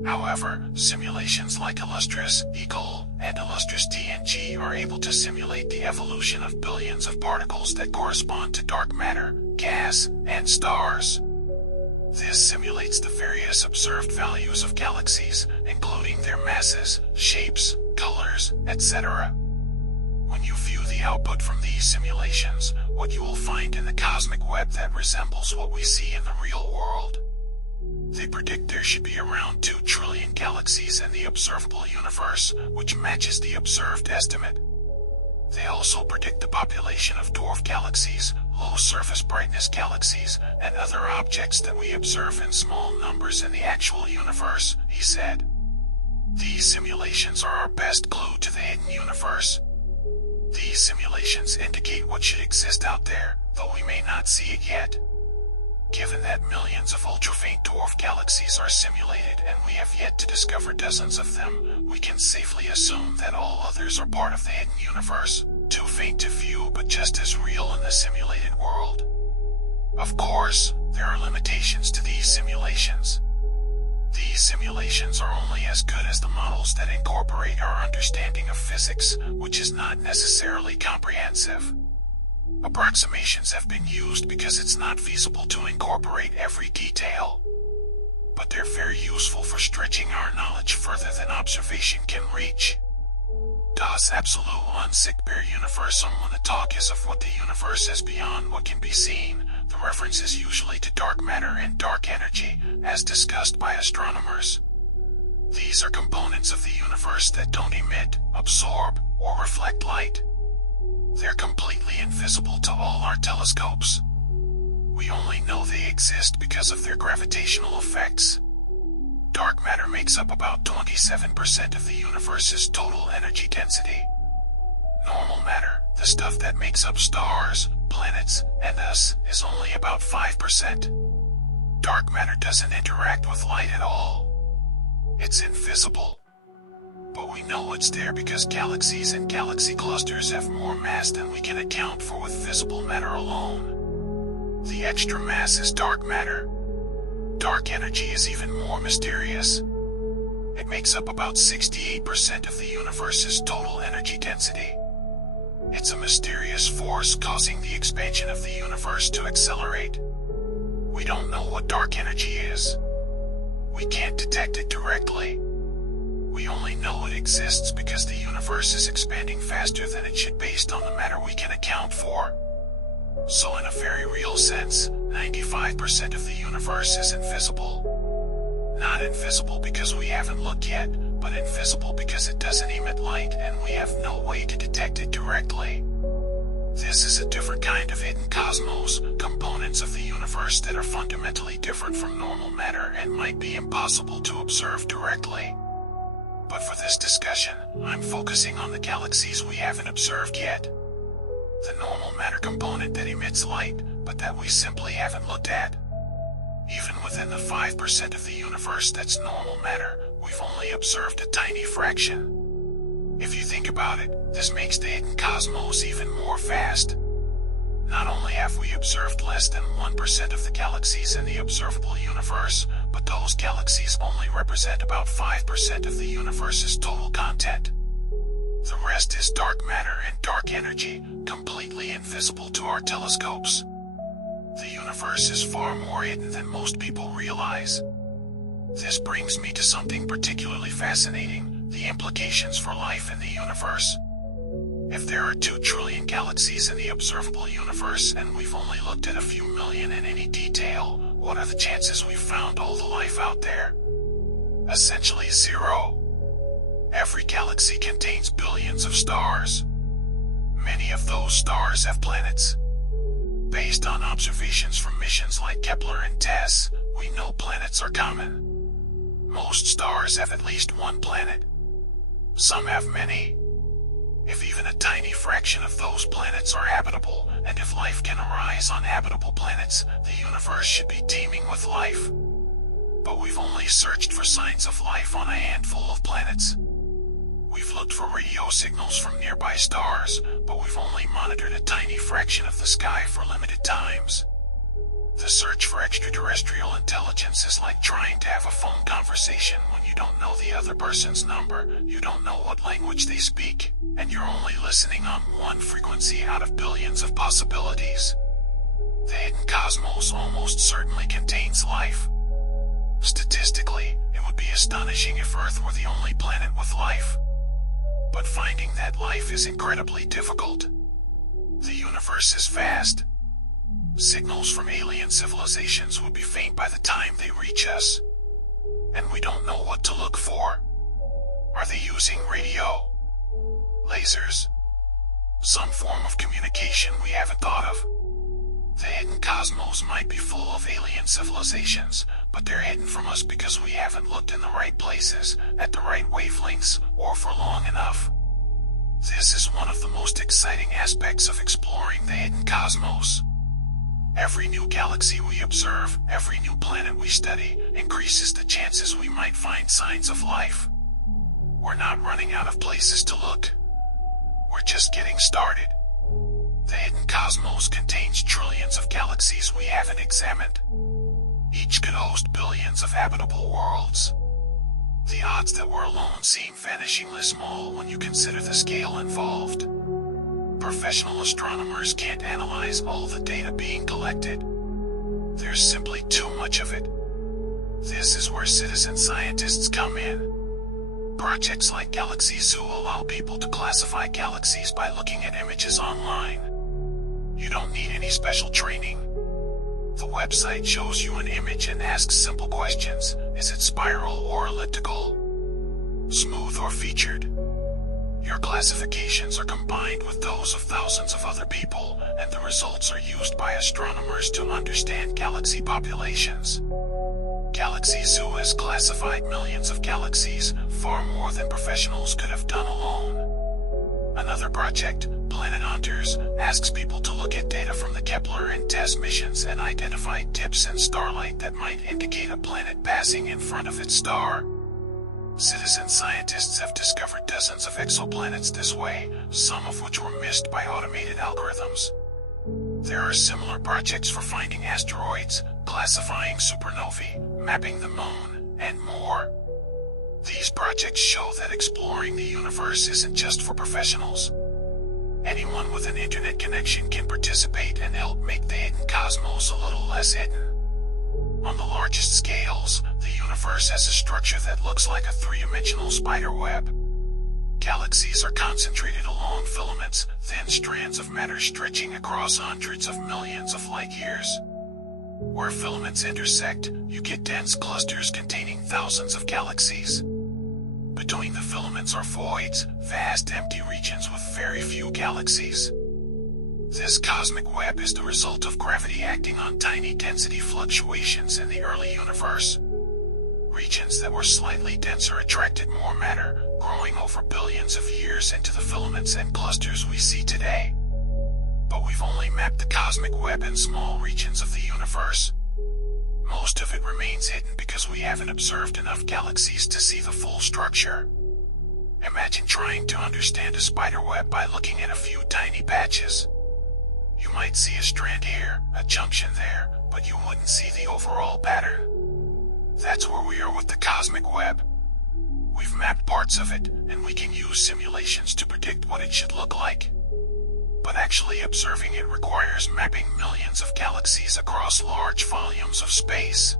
However, simulations like Illustris Eagle and Illustris TNG are able to simulate the evolution of billions of particles that correspond to dark matter, gas, and stars. This simulates the various observed values of galaxies, including their masses, shapes, colors, etc. When you view the output from these simulations, what you will find in the cosmic web that resembles what we see in the real world. They predict there should be around 2 trillion galaxies in the observable universe, which matches the observed estimate. They also predict the population of dwarf galaxies, low surface brightness galaxies, and other objects that we observe in small numbers in the actual universe, he said. These simulations are our best clue to the hidden universe. These simulations indicate what should exist out there, though we may not see it yet. Given that millions of ultra-faint dwarf galaxies are simulated and we have yet to discover dozens of them, we can safely assume that all others are part of the hidden universe, too faint to view but just as real in the simulated world. Of course, there are limitations to these simulations. These simulations are only as good as the models that incorporate our understanding of physics, which is not necessarily comprehensive. Approximations have been used because it's not feasible to incorporate every detail. But they're very useful for stretching our knowledge further than observation can reach. Das absolute unsichtbare Universum. When the talk is of what the universe is beyond what can be seen, the reference is usually to dark matter and dark energy, as discussed by astronomers. These are components of the universe that don't emit, absorb, or reflect light. They're completely invisible to all our telescopes. We only know they exist because of their gravitational effects. Dark matter makes up about 27% of the universe's total energy density. Normal matter, the stuff that makes up stars, planets, and us, is only about 5%. Dark matter doesn't interact with light at all. It's invisible. But we know it's there because galaxies and galaxy clusters have more mass than we can account for with visible matter alone. The extra mass is dark matter. Dark energy is even more mysterious. It makes up about 68% of the universe's total energy density. It's a mysterious force causing the expansion of the universe to accelerate. We don't know what dark energy is. We can't detect it directly. We only know it exists because the universe is expanding faster than it should based on the matter we can account for. So in a very real sense, 95% of the universe is invisible. Not invisible because we haven't looked yet, but invisible because it doesn't emit light and we have no way to detect it directly. This is a different kind of hidden cosmos, components of the universe that are fundamentally different from normal matter and might be impossible to observe directly. But for this discussion, I'm focusing on the galaxies we haven't observed yet. The normal matter component that emits light, but that we simply haven't looked at. Even within the 5% of the universe that's normal matter, we've only observed a tiny fraction. If you think about it, this makes the hidden cosmos even more vast. Not only have we observed less than 1% of the galaxies in the observable universe, but those galaxies only represent about 5% of the universe's total content. The rest is dark matter and dark energy, completely invisible to our telescopes. The universe is far more hidden than most people realize. This brings me to something particularly fascinating, the implications for life in the universe. If there are 2 trillion galaxies in the observable universe and we've only looked at a few million in any detail, what are the chances we've found all the life out there? Essentially 0. Every galaxy contains billions of stars. Many of those stars have planets. Based on observations from missions like Kepler and TESS, we know planets are common. Most stars have at least one planet. Some have many. If even a tiny fraction of those planets are habitable, and if life can arise on habitable planets, the universe should be teeming with life. But we've only searched for signs of life on a handful of planets. We've looked for radio signals from nearby stars, but we've only monitored a tiny fraction of the sky for limited times. The search for extraterrestrial intelligence is like trying to have a phone conversation when you don't know the other person's number, you don't know what language they speak, and you're only listening on one frequency out of billions of possibilities. The hidden cosmos almost certainly contains life. Statistically, it would be astonishing if Earth were the only planet with life. But finding that life is incredibly difficult. The universe is vast. Signals from alien civilizations would be faint by the time they reach us. And we don't know what to look for. Are they using radio? Lasers? Some form of communication we haven't thought of? The hidden cosmos might be full of alien civilizations, but they're hidden from us because we haven't looked in the right places, at the right wavelengths, or for long enough. This is one of the most exciting aspects of exploring the hidden cosmos. Every new galaxy we observe, every new planet we study, increases the chances we might find signs of life. We're not running out of places to look. We're just getting started. The hidden cosmos contains trillions of galaxies we haven't examined. Each could host billions of habitable worlds. The odds that we're alone seem vanishingly small when you consider the scale involved. Professional astronomers can't analyze all the data being collected. There's simply too much of it. This is where citizen scientists come in. Projects like Galaxy Zoo allow people to classify galaxies by looking at images online. You don't need any special training. The website shows you an image and asks simple questions. Is it spiral or elliptical? Smooth or featured? Your classifications are combined with those of thousands of other people, and the results are used by astronomers to understand galaxy populations. Galaxy Zoo has classified millions of galaxies, far more than professionals could have done alone. Another project, Planet Hunters, asks people to look at data from the Kepler and TESS missions and identify dips in starlight that might indicate a planet passing in front of its star. Citizen scientists have discovered dozens of exoplanets this way, some of which were missed by automated algorithms. There are similar projects for finding asteroids, classifying supernovae, mapping the moon, and more. These projects show that exploring the universe isn't just for professionals. Anyone with an internet connection can participate and help make the hidden cosmos a little less hidden. On the largest scales, the universe has a structure that looks like a three-dimensional spider web. Galaxies are concentrated along filaments, thin strands of matter stretching across hundreds of millions of light years. Where filaments intersect, you get dense clusters containing thousands of galaxies. Between the filaments are voids, vast empty regions with very few galaxies. This cosmic web is the result of gravity acting on tiny density fluctuations in the early universe. Regions that were slightly denser attracted more matter, growing over billions of years into the filaments and clusters we see today. But we've only mapped the cosmic web in small regions of the universe. Most of it remains hidden because we haven't observed enough galaxies to see the full structure. Imagine trying to understand a spider web by looking at a few tiny patches. You might see a strand here, a junction there, but you wouldn't see the overall pattern. That's where we are with the cosmic web. We've mapped parts of it, and we can use simulations to predict what it should look like. But actually observing it requires mapping millions of galaxies across large volumes of space.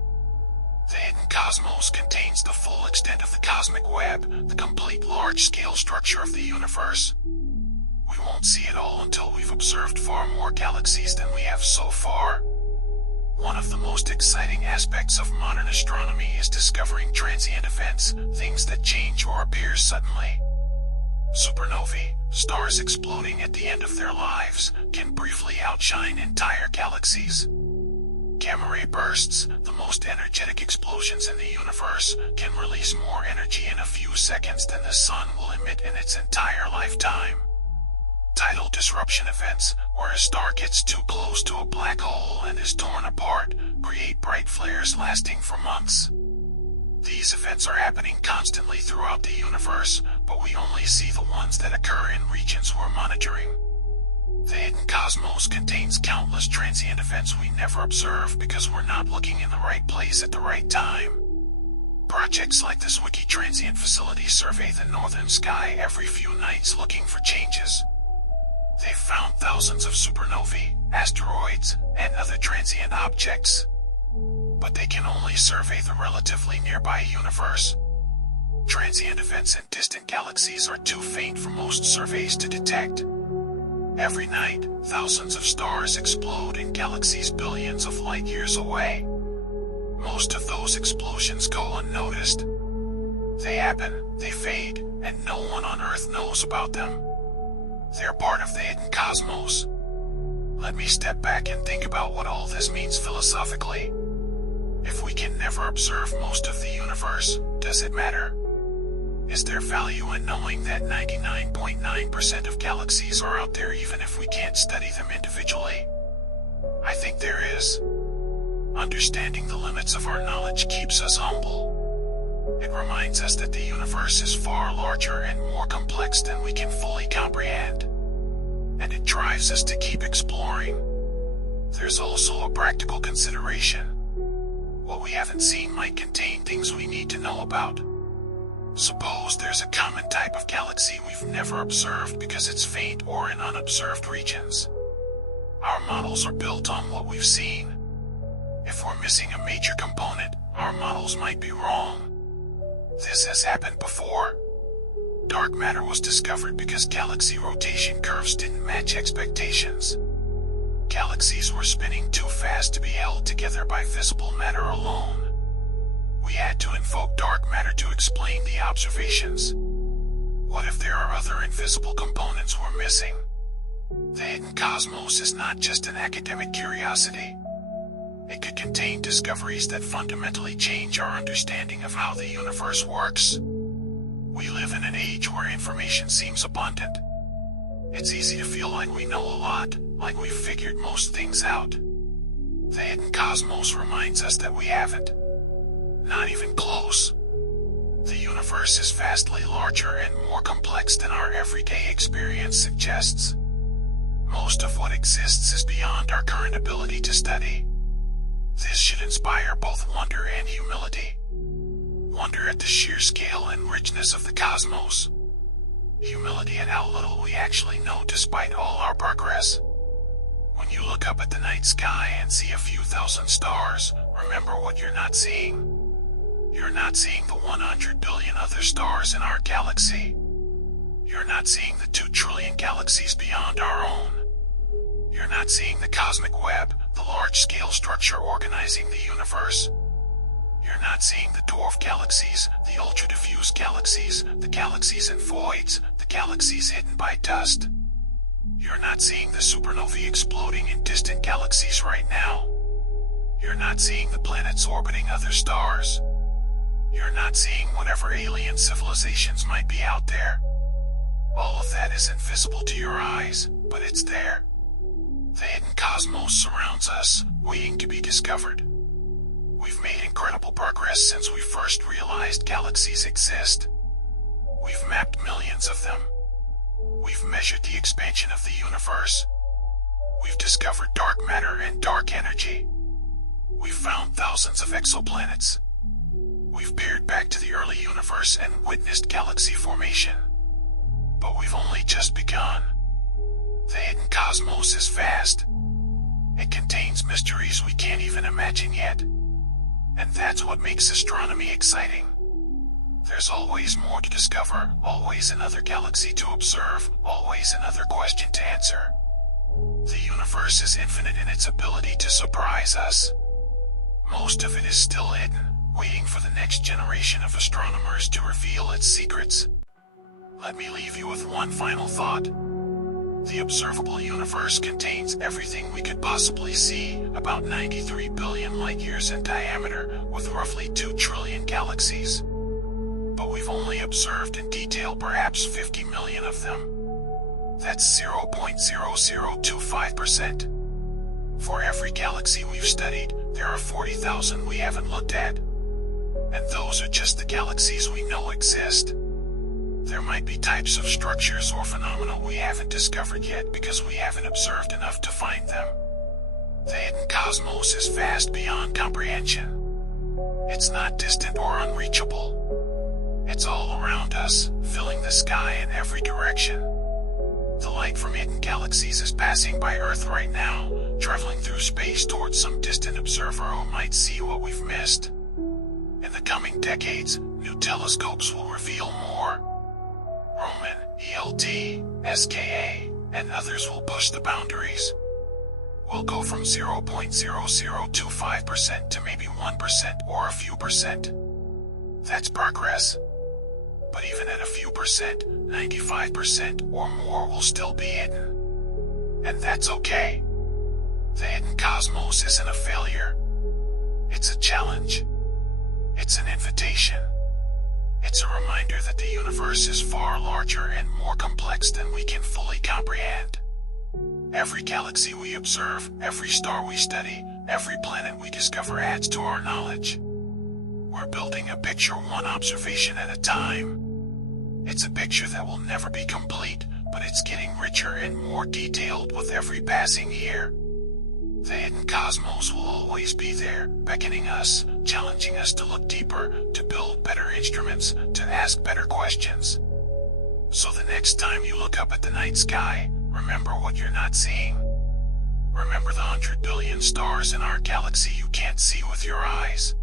The hidden cosmos contains the full extent of the cosmic web, the complete large-scale structure of the universe. We won't see it all until we've observed far more galaxies than we have so far. One of the most exciting aspects of modern astronomy is discovering transient events, things that change or appear suddenly. Supernovae, stars exploding at the end of their lives, can briefly outshine entire galaxies. Gamma ray bursts, the most energetic explosions in the universe, can release more energy in a few seconds than the sun will emit in its entire lifetime. Tidal disruption events, where a star gets too close to a black hole and is torn apart, create bright flares lasting for months. These events are happening constantly throughout the universe, but we only see the ones that occur in regions we're monitoring. The hidden cosmos contains countless transient events we never observe because we're not looking in the right place at the right time. Projects like this Wiki Transient Facility survey the northern sky every few nights looking for changes. They've found thousands of supernovae, asteroids, and other transient objects. But they can only survey the relatively nearby universe. Transient events in distant galaxies are too faint for most surveys to detect. Every night, thousands of stars explode in galaxies billions of light years away. Most of those explosions go unnoticed. They happen, they fade, and no one on Earth knows about them. They're part of the hidden cosmos. Let me step back and think about what all this means philosophically. If we can never observe most of the universe, does it matter? Is there value in knowing that 99.9% of galaxies are out there even if we can't study them individually? I think there is. Understanding the limits of our knowledge keeps us humble. It reminds us that the universe is far larger and more complex than we can fully comprehend. And it drives us to keep exploring. There's also a practical consideration. What we haven't seen might contain things we need to know about. Suppose there's a common type of galaxy we've never observed because it's faint or in unobserved regions. Our models are built on what we've seen. If we're missing a major component, our models might be wrong. This has happened before. Dark matter was discovered because galaxy rotation curves didn't match expectations. Galaxies were spinning too fast to be held together by visible matter alone. We had to invoke dark matter to explain the observations. What if there are other invisible components we're missing? The hidden cosmos is not just an academic curiosity. It could contain discoveries that fundamentally change our understanding of how the universe works. We live in an age where information seems abundant. It's easy to feel like we know a lot, like we've figured most things out. The hidden cosmos reminds us that we haven't. Not even close. The universe is vastly larger and more complex than our everyday experience suggests. Most of what exists is beyond our current ability to study. This should inspire both wonder and humility. Wonder at the sheer scale and richness of the cosmos. Humility at how little we actually know despite all our progress. When you look up at the night sky and see a few thousand stars, remember what you're not seeing. You're not seeing the 100 billion other stars in our galaxy. You're not seeing the 2 trillion galaxies beyond our own. You're not seeing the cosmic web, the large-scale structure organizing the universe. You're not seeing the dwarf galaxies, the ultra-diffuse galaxies, the galaxies in voids, the galaxies hidden by dust. You're not seeing the supernovae exploding in distant galaxies right now. You're not seeing the planets orbiting other stars. You're not seeing whatever alien civilizations might be out there. All of that is invisible to your eyes, but it's there. The hidden cosmos surrounds us, waiting to be discovered. We've made incredible progress since we first realized galaxies exist. We've mapped millions of them. We've measured the expansion of the universe. We've discovered dark matter and dark energy. We've found thousands of exoplanets. We've peered back to the early universe and witnessed galaxy formation. But we've only just begun. The hidden cosmos is vast. It contains mysteries we can't even imagine yet. And that's what makes astronomy exciting. There's always more to discover, always another galaxy to observe, always another question to answer. The universe is infinite in its ability to surprise us. Most of it is still hidden, waiting for the next generation of astronomers to reveal its secrets. Let me leave you with one final thought. The observable universe contains everything we could possibly see, about 93 billion light-years in diameter, with roughly 2 trillion galaxies. But we've only observed in detail perhaps 50 million of them. That's 0.0025%. For every galaxy we've studied, there are 40,000 we haven't looked at. And those are just the galaxies we know exist. There might be types of structures or phenomena we haven't discovered yet because we haven't observed enough to find them. The hidden cosmos is vast beyond comprehension. It's not distant or unreachable. It's all around us, filling the sky in every direction. The light from hidden galaxies is passing by Earth right now, traveling through space towards some distant observer who might see what we've missed. In the coming decades, new telescopes will reveal more. Roman, ELT, SKA, and others will push the boundaries. We'll go from 0.0025% to maybe 1% or a few percent. That's progress. But even at a few percent, 95% or more will still be hidden. And that's okay. The hidden cosmos isn't a failure. It's a challenge. It's an invitation. It's a reminder that the universe is far larger and more complex than we can fully comprehend. Every galaxy we observe, every star we study, every planet we discover adds to our knowledge. We're building a picture one observation at a time. It's a picture that will never be complete, but it's getting richer and more detailed with every passing year. The hidden cosmos will always be there, beckoning us, challenging us to look deeper, to build better instruments, to ask better questions. So the next time you look up at the night sky, remember what you're not seeing. Remember the 100 billion stars in our galaxy you can't see with your eyes.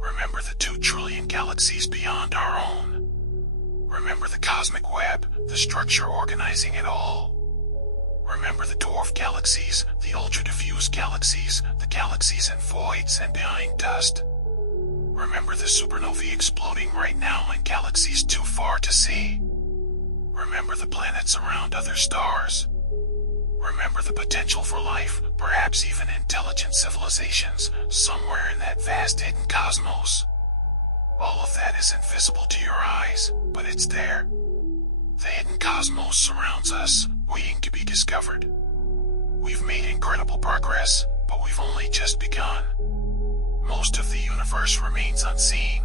Remember the 2 trillion galaxies beyond our own. Remember the cosmic web, the structure organizing it all. Remember the dwarf galaxies, the ultra-diffuse galaxies, the galaxies in voids and behind dust. Remember the supernovae exploding right now in galaxies too far to see. Remember the planets around other stars. Remember the potential for life, perhaps even intelligent civilizations, somewhere in that vast hidden cosmos. All of that is invisible to your eyes, but it's there. The hidden cosmos surrounds us, waiting to be discovered. We've made incredible progress, but we've only just begun. Most of the universe remains unseen.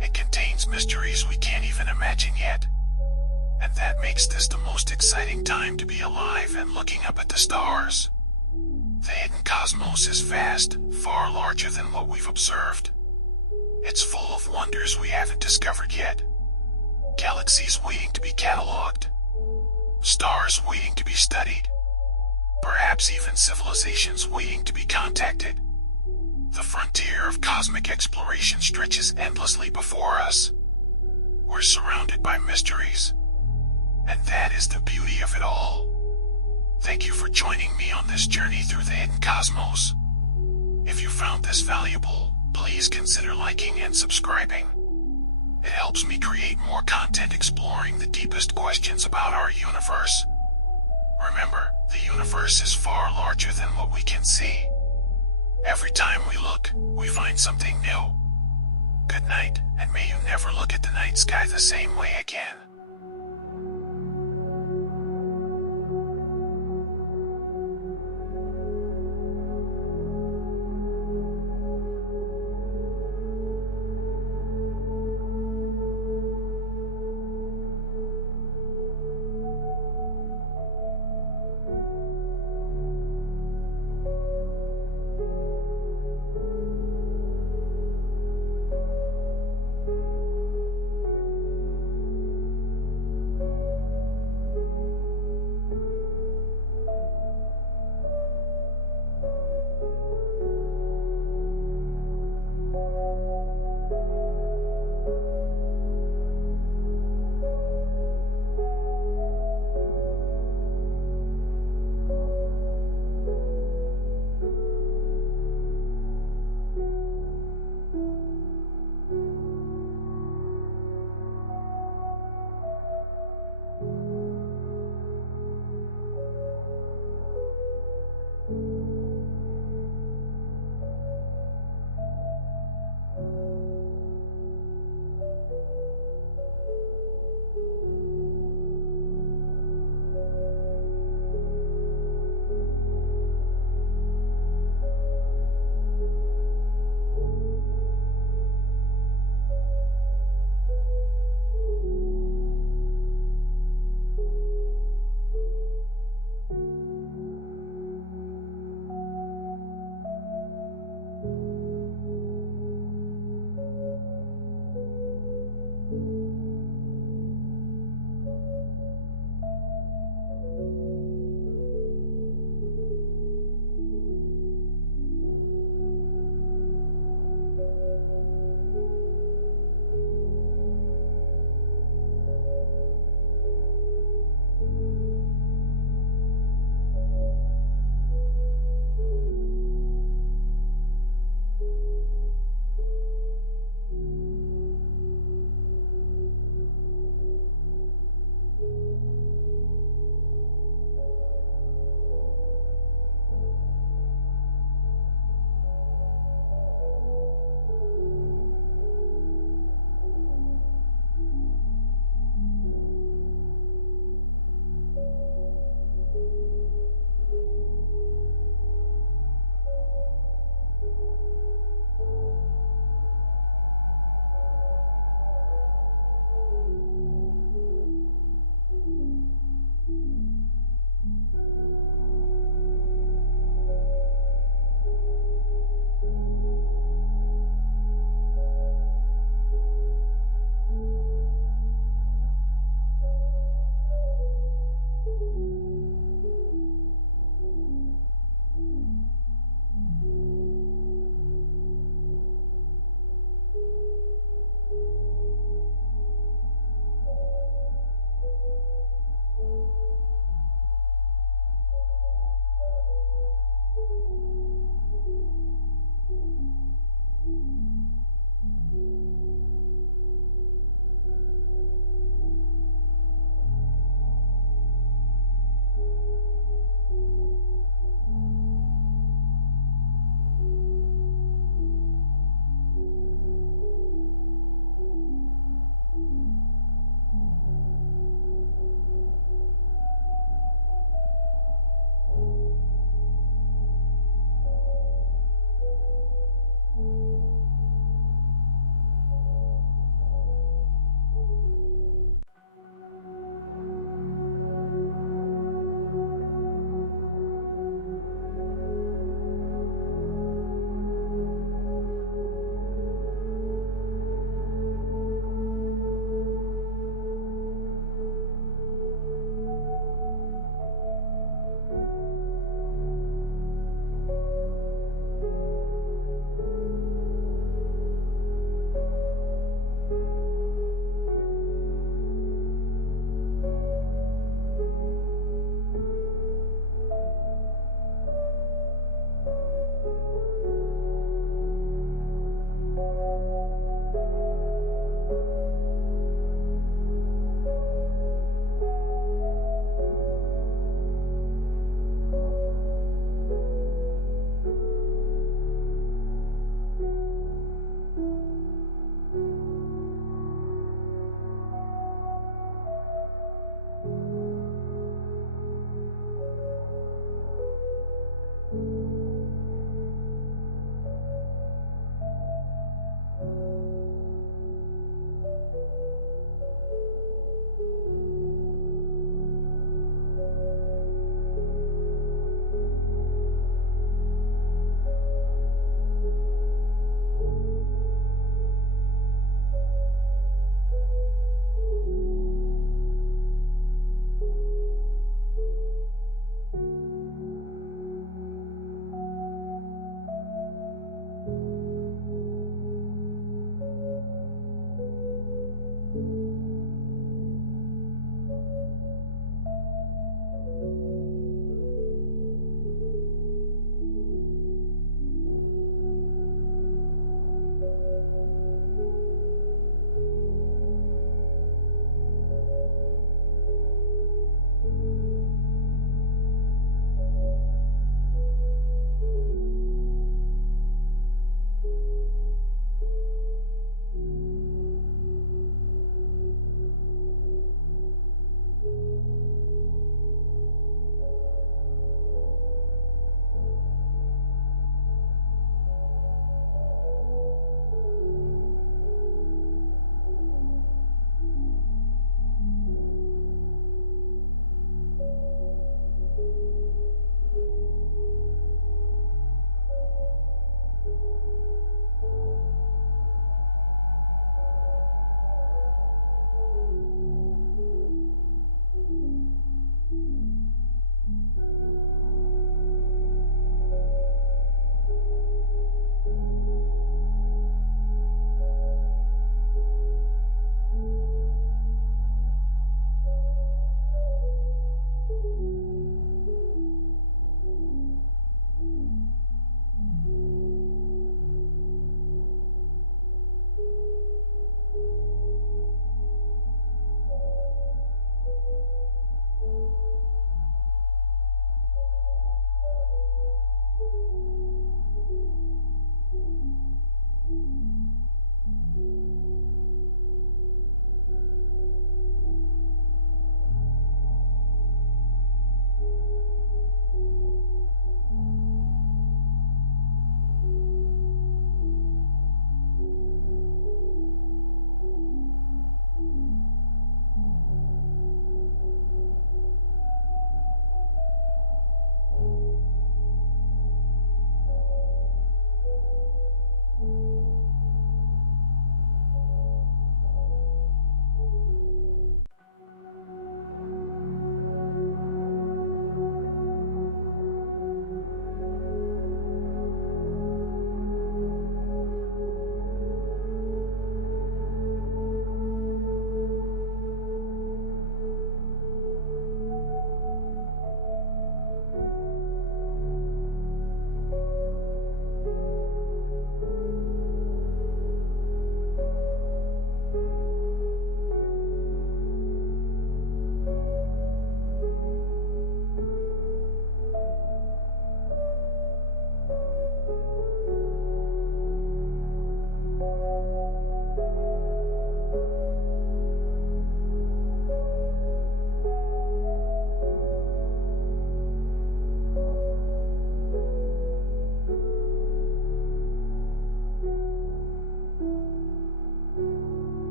It contains mysteries we can't even imagine yet. And that makes this the most exciting time to be alive and looking up at the stars. The hidden cosmos is vast, far larger than what we've observed. It's full of wonders we haven't discovered yet. Galaxies waiting to be cataloged. Stars waiting to be studied. Perhaps even civilizations waiting to be contacted. The frontier of cosmic exploration stretches endlessly before us. We're surrounded by mysteries. And that is the beauty of it all. Thank you for joining me on this journey through the hidden cosmos. If you found this valuable, please consider liking and subscribing. It helps me create more content exploring the deepest questions about our universe. Remember, the universe is far larger than what we can see. Every time we look, we find something new. Good night, and may you never look at the night sky the same way again.